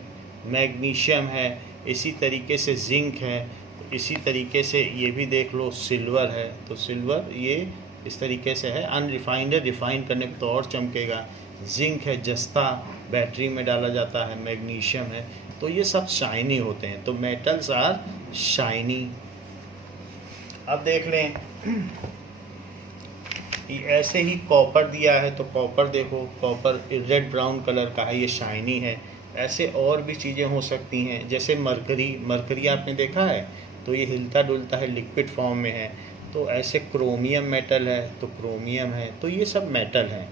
मैग्नीशियम है, इसी तरीके से जिंक है, तो इसी तरीके से ये भी देख लो सिल्वर है, तो सिल्वर ये इस तरीके से है, अनरिफाइंड है, रिफाइन करने पे तो और चमकेगा। जिंक है, जस्ता बैटरी में डाला जाता है, मैग्नीशियम है, तो ये सब शाइनी होते हैं, तो मेटल्स आर शाइनी। अब देख लें कि ऐसे ही कॉपर दिया है, तो कॉपर देखो, कॉपर रेड ब्राउन कलर का है, ये शाइनी है। ऐसे और भी चीज़ें हो सकती हैं, जैसे मरकरी, मरकरी आपने देखा है, तो ये हिलता डुलता है, लिक्विड फॉर्म में है। तो ऐसे क्रोमियम मेटल है, तो क्रोमियम है, तो ये सब मेटल हैं।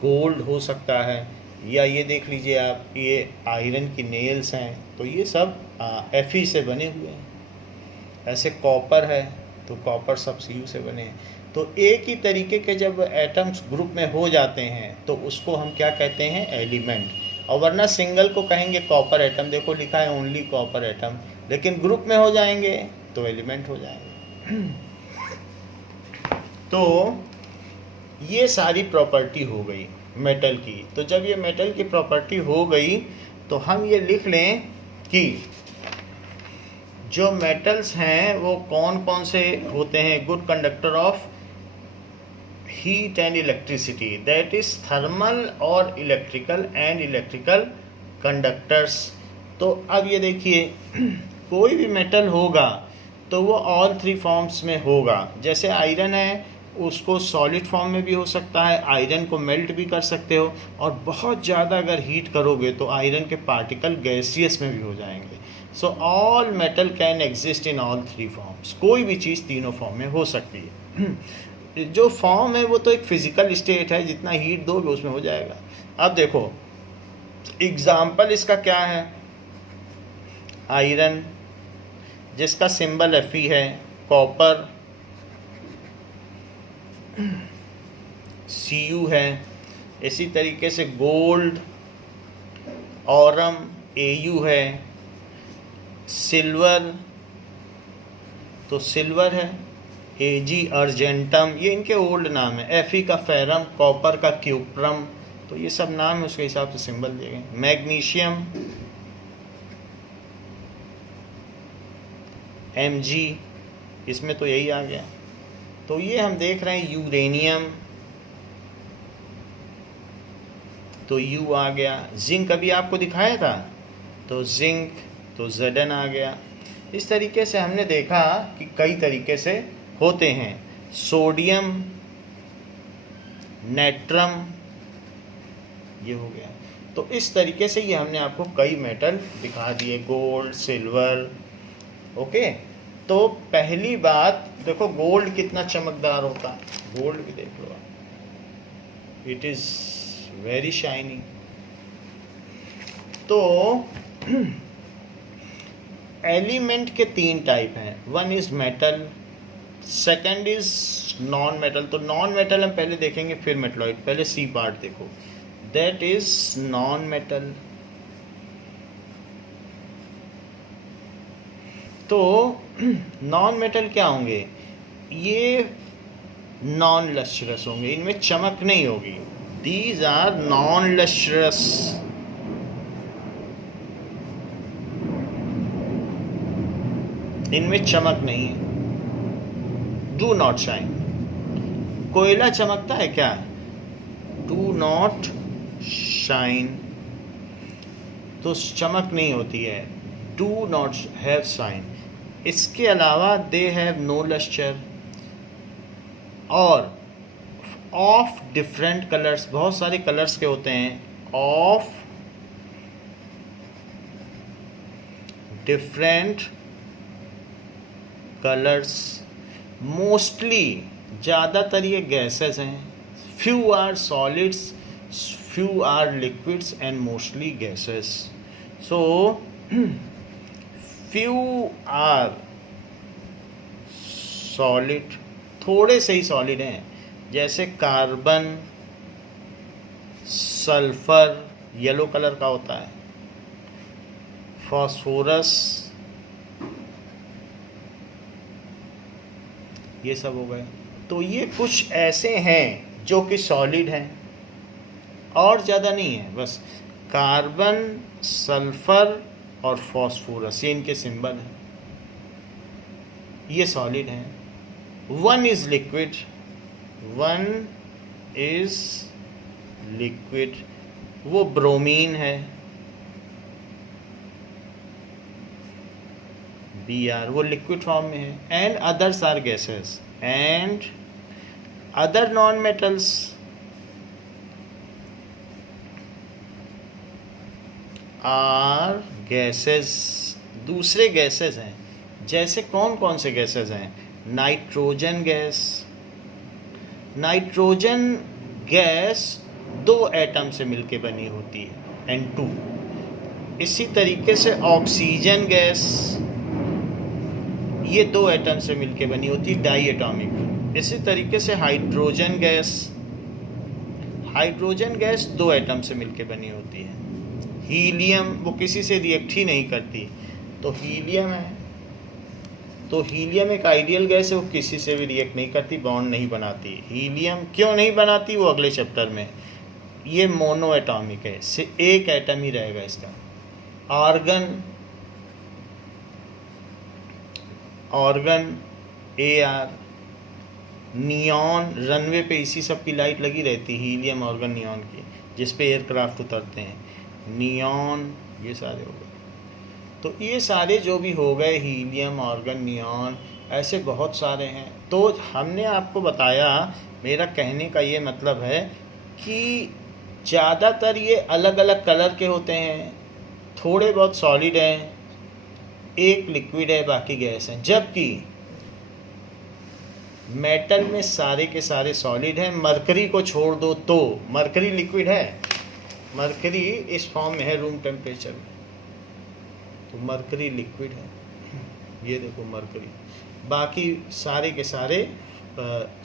गोल्ड हो सकता है, या ये देख लीजिए आप, ये आयरन की नेल्स हैं, तो ये सब Fe से बने हुए हैं। ऐसे कॉपर है, तो कॉपर सब Cu से बने हैं। तो एक ही तरीके के जब एटम्स ग्रुप में हो जाते हैं तो उसको हम क्या कहते हैं, एलिमेंट। और वरना सिंगल को कहेंगे कॉपर एटम, देखो लिखा है ओनली कॉपर एटम, लेकिन ग्रुप में हो जाएंगे तो एलिमेंट हो जाएंगे। तो ये सारी प्रॉपर्टी हो गई मेटल की। तो जब ये मेटल की प्रॉपर्टी हो गई तो हम ये लिख लें कि जो मेटल्स हैं वो कौन कौन से होते हैं, good conductor of heat and electricity, that is thermal और इलेक्ट्रिकल एंड इलेक्ट्रिकल कंडक्टर्स। तो अब ये देखिए कोई भी मेटल होगा तो वो ऑल थ्री फॉर्म्स में होगा। जैसे आयरन है, उसको सॉलिड फॉर्म में भी हो सकता है, आयरन को मेल्ट भी कर सकते हो, और बहुत ज़्यादा अगर हीट करोगे तो आयरन के पार्टिकल गैसियस में भी हो जाएंगे। So all metal can exist in all three forms, कोई भी चीज़ तीनों फॉर्म में हो सकती है। जो फॉर्म है वो तो एक फिजिकल स्टेट है, जितना हीट दोगे उसमें हो जाएगा। अब देखो एग्जाम्पल इसका क्या है, आयरन जिसका सिंबल Fe है, कॉपर Cu है, इसी तरीके से गोल्ड ऑरम Au है, सिल्वर तो सिल्वर है, Ag अर्जेंटम, ये इनके ओल्ड नाम है, Fe का फेरम, कॉपर का क्यूप्रम, तो ये सब नाम है, उसके हिसाब से सिंबल दिए गए। मैग्नीशियम Mg, इसमें तो यही आ गया। तो ये हम देख रहे हैं यूरेनियम, तो U आ गया। जिंक अभी आपको दिखाया था, तो जिंक तो Zn आ गया। इस तरीके से हमने देखा कि कई तरीके से होते हैं। सोडियम, नेट्रम, ये हो गया। तो इस तरीके से ये हमने आपको कई मेटल दिखा दिए, गोल्ड, सिल्वर, ओके। तो पहली बात देखो, गोल्ड कितना चमकदार होता है, गोल्ड भी देख लो आप, इट इज़ वेरी शाइनी। तो एलिमेंट के तीन टाइप हैं, one is metal, second is non metal. तो नॉन मेटल हम पहले देखेंगे, फिर मेटलॉइड। पहले सी पार्ट देखो, दैट इज नॉन मेटल। तो नॉन मेटल क्या होंगे, ये नॉन लस्ट्रस होंगे, इनमें चमक नहीं होगी। These are non lustrous. इनमें चमक नहीं है, डू नॉट शाइन। कोयला चमकता है क्या, डू नॉट शाइन, तो चमक नहीं होती है, डू नॉट हैव शाइन। इसके अलावा दे हैव नो लस्टर, और ऑफ डिफरेंट कलर्स, बहुत सारे कलर्स के होते हैं, ऑफ डिफरेंट कलर्स, मोस्टली ज़्यादातर ये गैसेस हैं, few are solids, few are liquids and mostly gases. So few are solid, थोड़े से ही सॉलिड हैं, जैसे कार्बन, सल्फर येलो कलर का होता है, फास्फोरस, ये सब हो गए। तो ये कुछ ऐसे हैं जो कि सॉलिड हैं, और ज़्यादा नहीं है, बस कार्बन, सल्फर और फॉस्फोरस, ये इनके सिंबल हैं। ये सॉलिड हैं। One is liquid, one is liquid, वो ब्रोमीन है, Br, वो लिक्विड फॉर्म में है। And others are gases, and other non metals are gases, दूसरे गैसेस हैं। जैसे कौन कौन से गैसेस हैं? Nitrogen gas, nitrogen gas 2 atom से मिलके बनी होती है, N2। इसी तरीके से ऑक्सीजन गैस, ये 2 एटम से मिलके बनी होती है, डाई एटॉमिक। इसी तरीके से hydrogen gas, hydrogen gas 2 atom से मिलके बनी होती है। हीलियम, वो किसी से रिएक्ट ही नहीं करती, तो हीलियम है। तो हीलियम एक आइडियल गैस है, वो किसी से भी रिएक्ट नहीं करती, बॉन्ड नहीं बनाती। हीलियम क्यों नहीं बनाती, वो अगले चैप्टर में। ये मोनो एटॉमिक है, से 1 एटम ही रहेगा इसका। Argon, argon Ar, neon, runway पे इसी सब की लाइट लगी रहती है, हीलियम, ऑर्गन, नियॉन की, जिस पे एयरक्राफ्ट उतरते हैं। नियॉन, ये सारे हो गए। तो ये सारे जो भी हो गए, हीलियम, ऑर्गन, नियॉन, ऐसे बहुत सारे हैं। तो हमने आपको बताया, मेरा कहने का ये मतलब है कि ज़्यादातर ये अलग अलग कलर के होते हैं, थोड़े बहुत सॉलिड हैं, एक लिक्विड है, बाकी गैस है। जबकि मेटल में सारे के सारे सॉलिड हैं। मरकरी को छोड़ दो तो, मरकरी लिक्विड है, मरकरी इस फॉर्म में है रूम टेम्परेचर में, तो मरकरी लिक्विड है। ये देखो मरकरी, बाकी सारे के सारे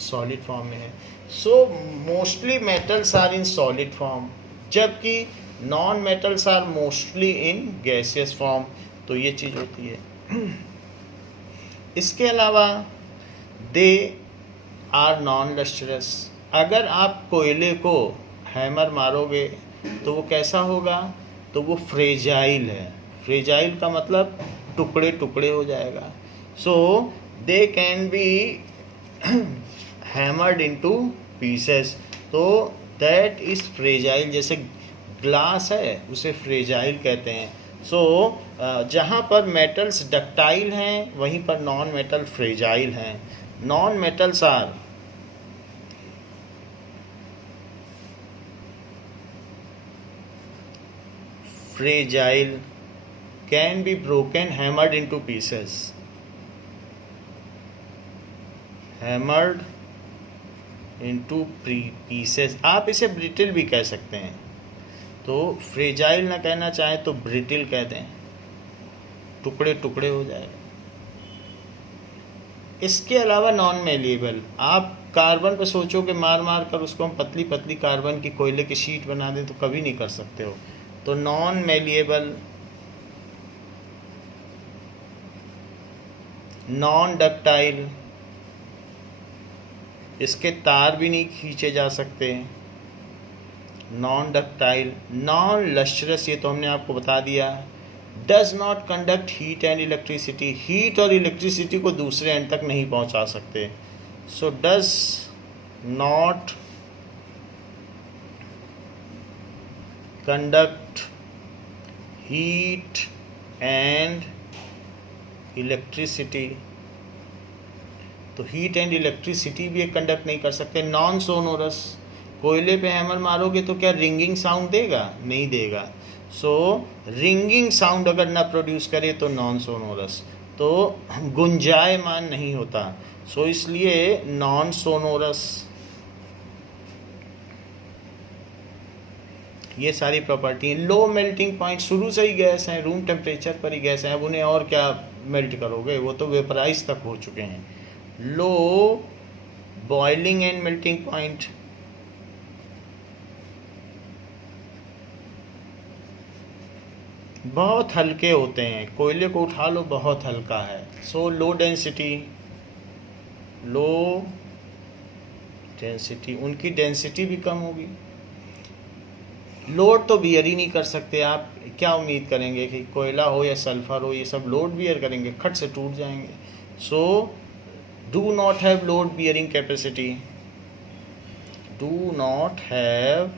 सॉलिड फॉर्म में है। So mostly metals are in solid form, जबकि non metals are mostly in gaseous form. तो ये चीज़ होती है। इसके अलावा दे आर नॉन लस्ट्रस। अगर आप कोयले को हैमर मारोगे तो वो कैसा होगा? तो वो फ्रेजाइल है। फ्रेजाइल का मतलब टुकड़े टुकड़े हो जाएगा। So they can be hammered into pieces, तो दैट इज फ्रेजाइल। जैसे ग्लास है उसे फ्रेजाइल कहते हैं। सो जहाँ पर मेटल्स डक्टाइल हैं वहीं पर नॉन मेटल फ्रेजाइल हैं। Non metals are fragile, can be broken, hammered into pieces, hammered into pieces. आप इसे ब्रिटिल भी कह सकते हैं, तो फ्रेजाइल ना कहना चाहें तो ब्रिटिल कह दें, टुकड़े टुकड़े हो जाए। इसके अलावा नॉन मेलिएबल, आप कार्बन पर सोचो कि मार मार कर उसको हम पतली पतली कार्बन की कोयले की शीट बना दें, तो कभी नहीं कर सकते हो। तो नॉन मेलिएबल, नॉन डक्टाइल, इसके तार भी नहीं खींचे जा सकते। नॉन डक्टाइल, नॉन लस्ट्रस, ये तो हमने आपको बता दिया। Does not conduct heat and electricity, heat और इलेक्ट्रिसिटी को दूसरे एंड तक नहीं पहुंचा सकते। So does not conduct heat and electricity, तो हीट एंड इलेक्ट्रिसिटी भी कंडक्ट नहीं कर सकते। नॉन सोनोरस, कोयले पे हैमर मारोगे तो क्या रिंगिंग साउंड देगा? नहीं देगा। सो रिंगिंग साउंड अगर ना प्रोड्यूस करे तो नॉन सोनोरस, तो गुंजायमान नहीं होता। सो इसलिए नॉन सोनोरस। ये सारी प्रॉपर्टी हैं। लो मेल्टिंग पॉइंट, शुरू से ही गैस हैं, रूम टेम्परेचर पर ही गैस हैं, अब उन्हें और क्या मेल्ट करोगे, वो तो वेपराइज तक हो चुके हैं। Low boiling and melting point, बहुत हल्के होते हैं, कोयले को उठा लो बहुत हल्का है। सो लो डेंसिटी, लो डेंसिटी, उनकी डेंसिटी भी कम होगी। लोड तो बियर ही नहीं कर सकते आप, क्या उम्मीद करेंगे कि कोयला हो या सल्फर हो ये सब लोड बियर करेंगे, खट से टूट जाएंगे। So do not have load bearing capacity, do not have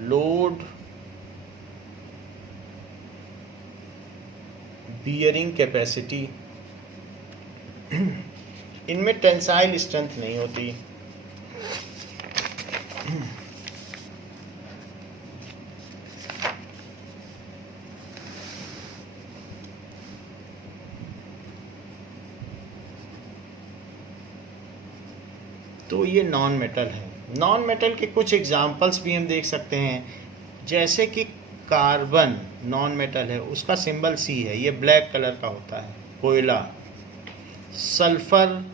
load bearing capacity. इनमें टेंसाइल स्ट्रेंथ नहीं होती। तो ये नॉन मेटल है। नॉन मेटल के कुछ एग्जांपल्स भी हम देख सकते हैं, जैसे कि कार्बन नॉन मेटल है, उसका सिंबल सी है, ये ब्लैक कलर का होता है। कोयला, सल्फर,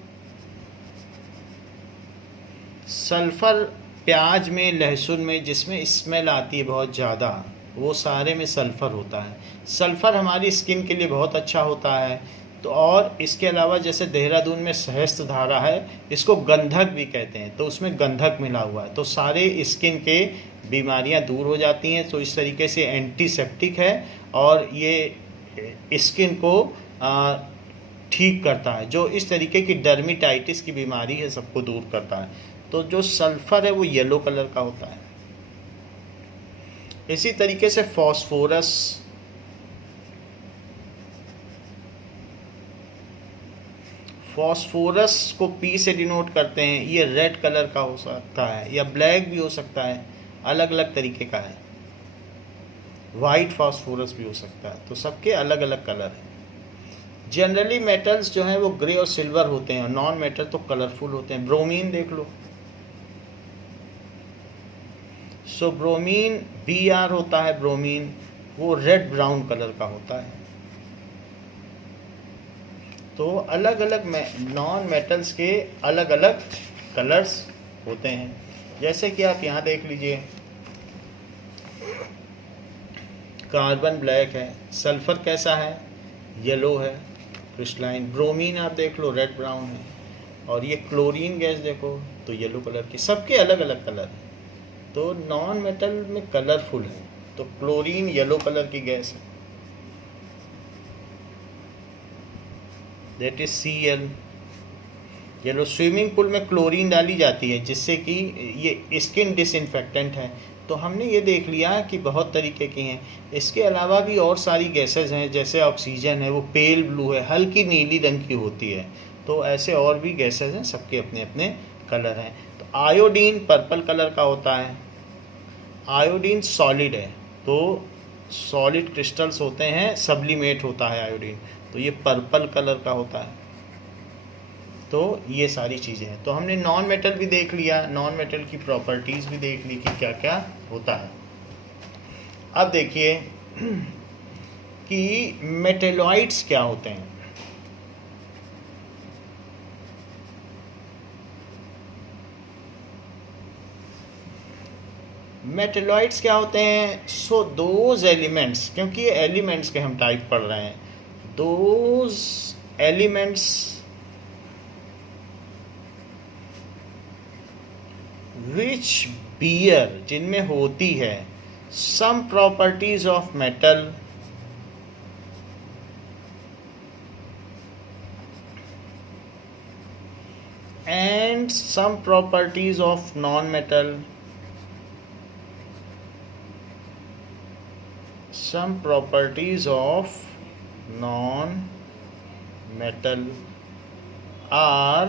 सल्फर प्याज में, लहसुन में जिसमें स्मेल आती है बहुत ज़्यादा, वो सारे में सल्फ़र होता है। सल्फ़र हमारी स्किन के लिए बहुत अच्छा होता है। तो और इसके अलावा जैसे देहरादून में सहस्त्र धारा है, इसको गंधक भी कहते हैं, तो उसमें गंधक मिला हुआ है, तो सारे स्किन के बीमारियां दूर हो जाती हैं। तो इस तरीके से एंटीसेप्टिक है और ये स्किन को ठीक करता है। जो इस तरीके की डर्मिटाइटिस की बीमारी है सबको दूर करता है। तो जो सल्फ़र है वो येलो कलर का होता है। इसी तरीके से फॉस्फोरस, फॉस्फोरस को पी से डिनोट करते हैं, ये रेड कलर का हो सकता है या ब्लैक भी हो सकता है, अलग अलग तरीके का है। वाइट फॉस्फोरस भी हो सकता है, तो सबके अलग अलग कलर हैं। जनरली मेटल्स जो हैं वो ग्रे और सिल्वर होते हैं, और नॉन मेटल तो कलरफुल होते हैं। ब्रोमीन देख लो, सो ब्रोमीन Br होता है, ब्रोमीन वो रेड ब्राउन कलर का होता है। तो अलग अलग नॉन मेटल्स के अलग अलग कलर्स होते हैं। जैसे कि आप यहाँ देख लीजिए, कार्बन ब्लैक है, सल्फर कैसा है, येलो है क्रिस्टलाइन। ब्रोमीन आप देख लो रेड ब्राउन है, और ये क्लोरीन गैस देखो तो येलो कलर की, सबके अलग अलग कलर है। तो नॉन मेटल में कलरफुल है, तो क्लोरीन येलो कलर की गैस है, that is Cl। Yellow, swimming pool में क्लोरीन डाली जाती है जिससे कि ये स्किन डिसइंफेक्टेंट है। तो हमने ये देख लिया कि बहुत तरीके की हैं। इसके अलावा भी और सारी गैसेस हैं, जैसे ऑक्सीजन है वो पेल ब्लू है, हल्की नीली रंग की होती है। तो ऐसे और भी गैसेस हैं, सबके अपने अपने कलर हैं। तो आयोडीन पर्पल कलर का होता है। आयोडीन सॉलिड है, तो सॉलिड क्रिस्टल्स होते हैं, सब्लिमेट होता है आयोडीन, तो ये पर्पल कलर का होता है। तो ये सारी चीज़ें हैं। तो हमने नॉन मेटल भी देख लिया, नॉन मेटल की प्रॉपर्टीज़ भी देख ली कि क्या क्या होता है। अब देखिए कि मेटेलॉइड्स क्या होते हैं। मेटेलॉइड्स क्या होते हैं? सो दोज एलिमेंट्स, क्योंकि ये एलिमेंट्स के हम टाइप पढ़ रहे हैं, दोज एलिमेंट्स विच बियर, जिनमें होती है some properties of metal and some properties of non metal, some properties of non-metal are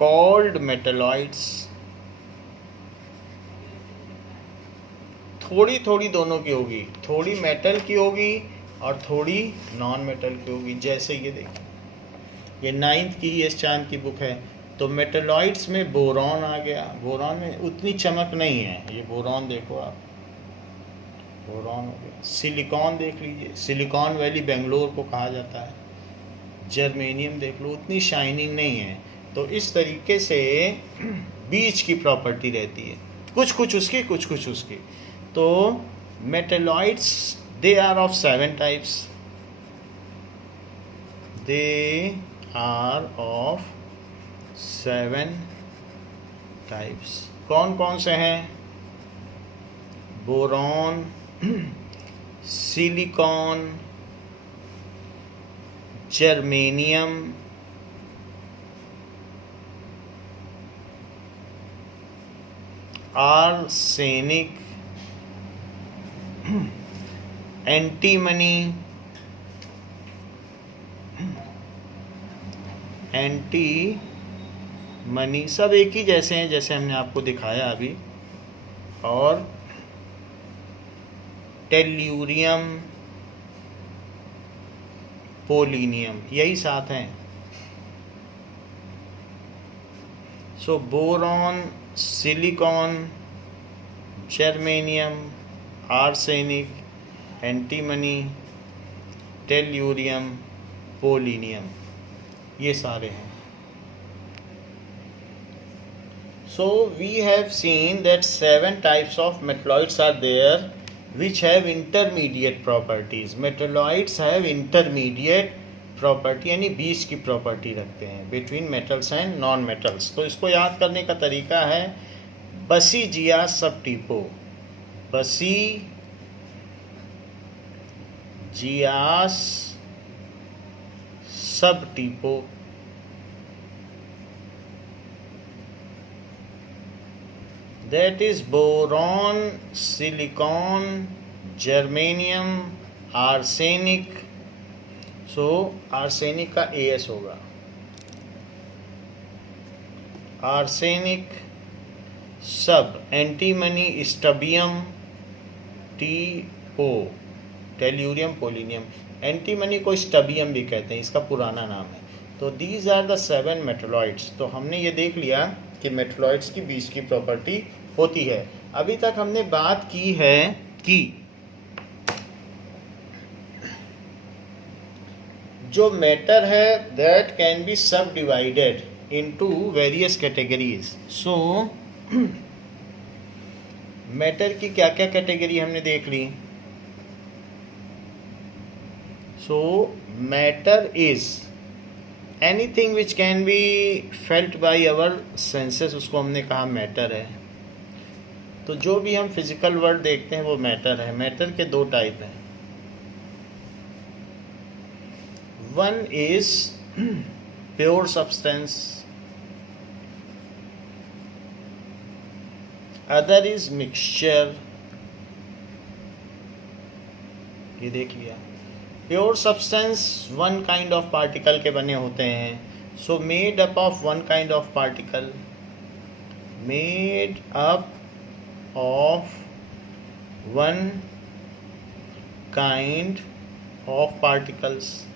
called metalloids। थोड़ी थोड़ी दोनों की होगी, थोड़ी मेटल की होगी और थोड़ी नॉन मेटल की होगी। जैसे ये देखिए, ये 9th की ही एस चांद की बुक है। तो मेटलॉइड्स में बोरॉन आ गया, बोरॉन में उतनी चमक नहीं है, ये बोरॉन देखो आप, बोरॉन हो गया। सिलिकॉन देख लीजिए, सिलिकॉन वैली बेंगलोर को कहा जाता है। जर्मेनियम देख लो, उतनी शाइनिंग नहीं है। तो इस तरीके से बीच की प्रॉपर्टी रहती है, कुछ कुछ उसकी, कुछ कुछ उसकी। तो metalloids they are of 7 types, they are of 7 types. कौन कौन से हैं? Boron, silicon, germanium, arsenic, antimony, सब एक ही जैसे हैं जैसे हमने आपको दिखाया अभी, और टेल्यूरियम, पोलिनियम, यही सात हैं। So boron, silicon, germanium, arsenic, antimony, tellurium, polonium, ये सारे हैं। So we have seen that 7 types of metalloids are there which have intermediate properties. Metalloids have intermediate property, यानी बीच की प्रॉपर्टी रखते हैं between metals and non metals। तो इसको याद करने का तरीका है बसीजियास सबटिपो, बसीजियास सबटिपो। That is boron, silicon, germanium, arsenic। So arsenic का AS होगा, arsenic, सब, antimony, stibium, TO, tellurium, polonium. Antimony को स्टबियम भी कहते हैं, इसका पुराना नाम है। तो दीज आर द 7 मेटलॉइड्स। तो हमने ये देख लिया कि मेटलॉइड्स की बीच की प्रॉपर्टी होती है। अभी तक हमने बात की है कि जो मैटर है that can be subdivided into various categories. So matter की क्या क्या कैटेगरी हमने देख ली। So matter is anything which can be felt by our senses, उसको हमने कहा मैटर है। तो जो भी हम फिजिकल वर्ल्ड देखते हैं वो मैटर है। मैटर के 2 टाइप हैं। One is pure substance, other is mixture. ये देख लिया। Pure substance one kind of particle के बने होते हैं। So made up of one kind of particle, made up of one kind of particles,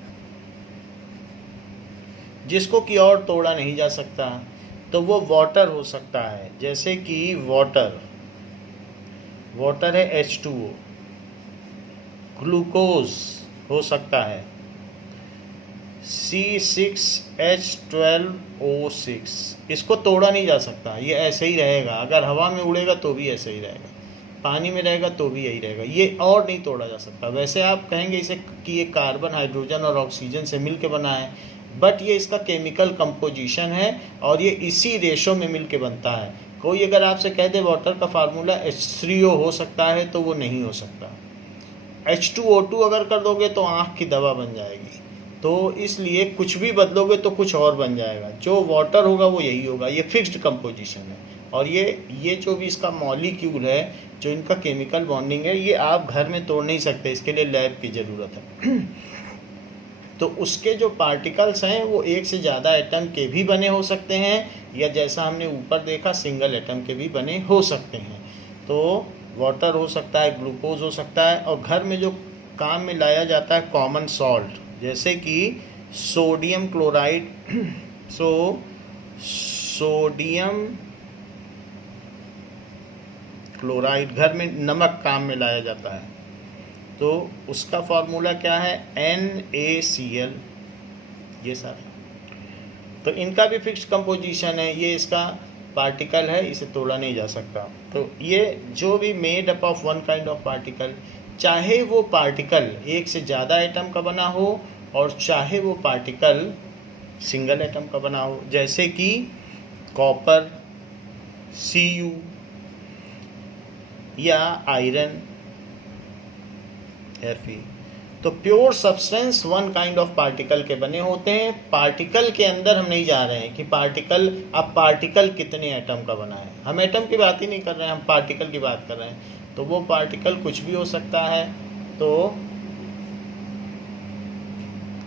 जिसको कि और तोड़ा नहीं जा सकता। तो वो वाटर हो सकता है, जैसे कि वाटर है H2O, ग्लूकोज हो सकता है C6H12O6, इसको तोड़ा नहीं जा सकता, ये ऐसे ही रहेगा। अगर हवा में उड़ेगा तो भी ऐसे ही रहेगा, पानी में रहेगा तो भी यही रहेगा, ये और नहीं तोड़ा जा सकता। वैसे आप कहेंगे इसे कि ये कार्बन, हाइड्रोजन और ऑक्सीजन से मिलके बना है, बट ये इसका केमिकल कंपोजिशन है और ये इसी रेशो में मिलके बनता है। कोई अगर आपसे कह दे वाटर का फार्मूला H3O हो सकता है तो वो नहीं हो सकता। H2O2 अगर कर दोगे तो आँख की दवा बन जाएगी। तो इसलिए कुछ भी बदलोगे तो कुछ और बन जाएगा। जो वाटर होगा वो यही होगा, ये फिक्स्ड कंपोजिशन है। और ये जो भी इसका मॉलिक्यूल है, जो इनका केमिकल बॉन्डिंग है, ये आप घर में तोड़ नहीं सकते, इसके लिए लैब की ज़रूरत है। तो उसके जो पार्टिकल्स हैं वो एक से ज़्यादा एटम के भी बने हो सकते हैं, या जैसा हमने ऊपर देखा सिंगल एटम के भी बने हो सकते हैं। तो वाटर हो सकता है, ग्लूकोज हो सकता है, और घर में जो काम में लाया जाता है कॉमन सॉल्ट, जैसे कि सोडियम क्लोराइड। सोडियम क्लोराइड घर में नमक काम में लाया जाता है, तो उसका फार्मूला क्या है, NaCl। ये सारे तो इनका भी फिक्स्ड कंपोजिशन है, ये इसका पार्टिकल है, इसे तोड़ा नहीं जा सकता। तो ये जो भी made up of one kind of particle, चाहे वो पार्टिकल एक से ज़्यादा एटम का बना हो और चाहे वो पार्टिकल सिंगल एटम का बना हो, जैसे कि कॉपर Cu, या आयरन Fe। तो pure substance one kind of particle के बने होते हैं। पार्टिकल के अंदर हम नहीं जा रहे हैं कि पार्टिकल, अब पार्टिकल कितने एटम का बना है, हम एटम की बात ही नहीं कर रहे हैं, हम पार्टिकल की बात कर रहे हैं। तो वो पार्टिकल कुछ भी हो सकता है। तो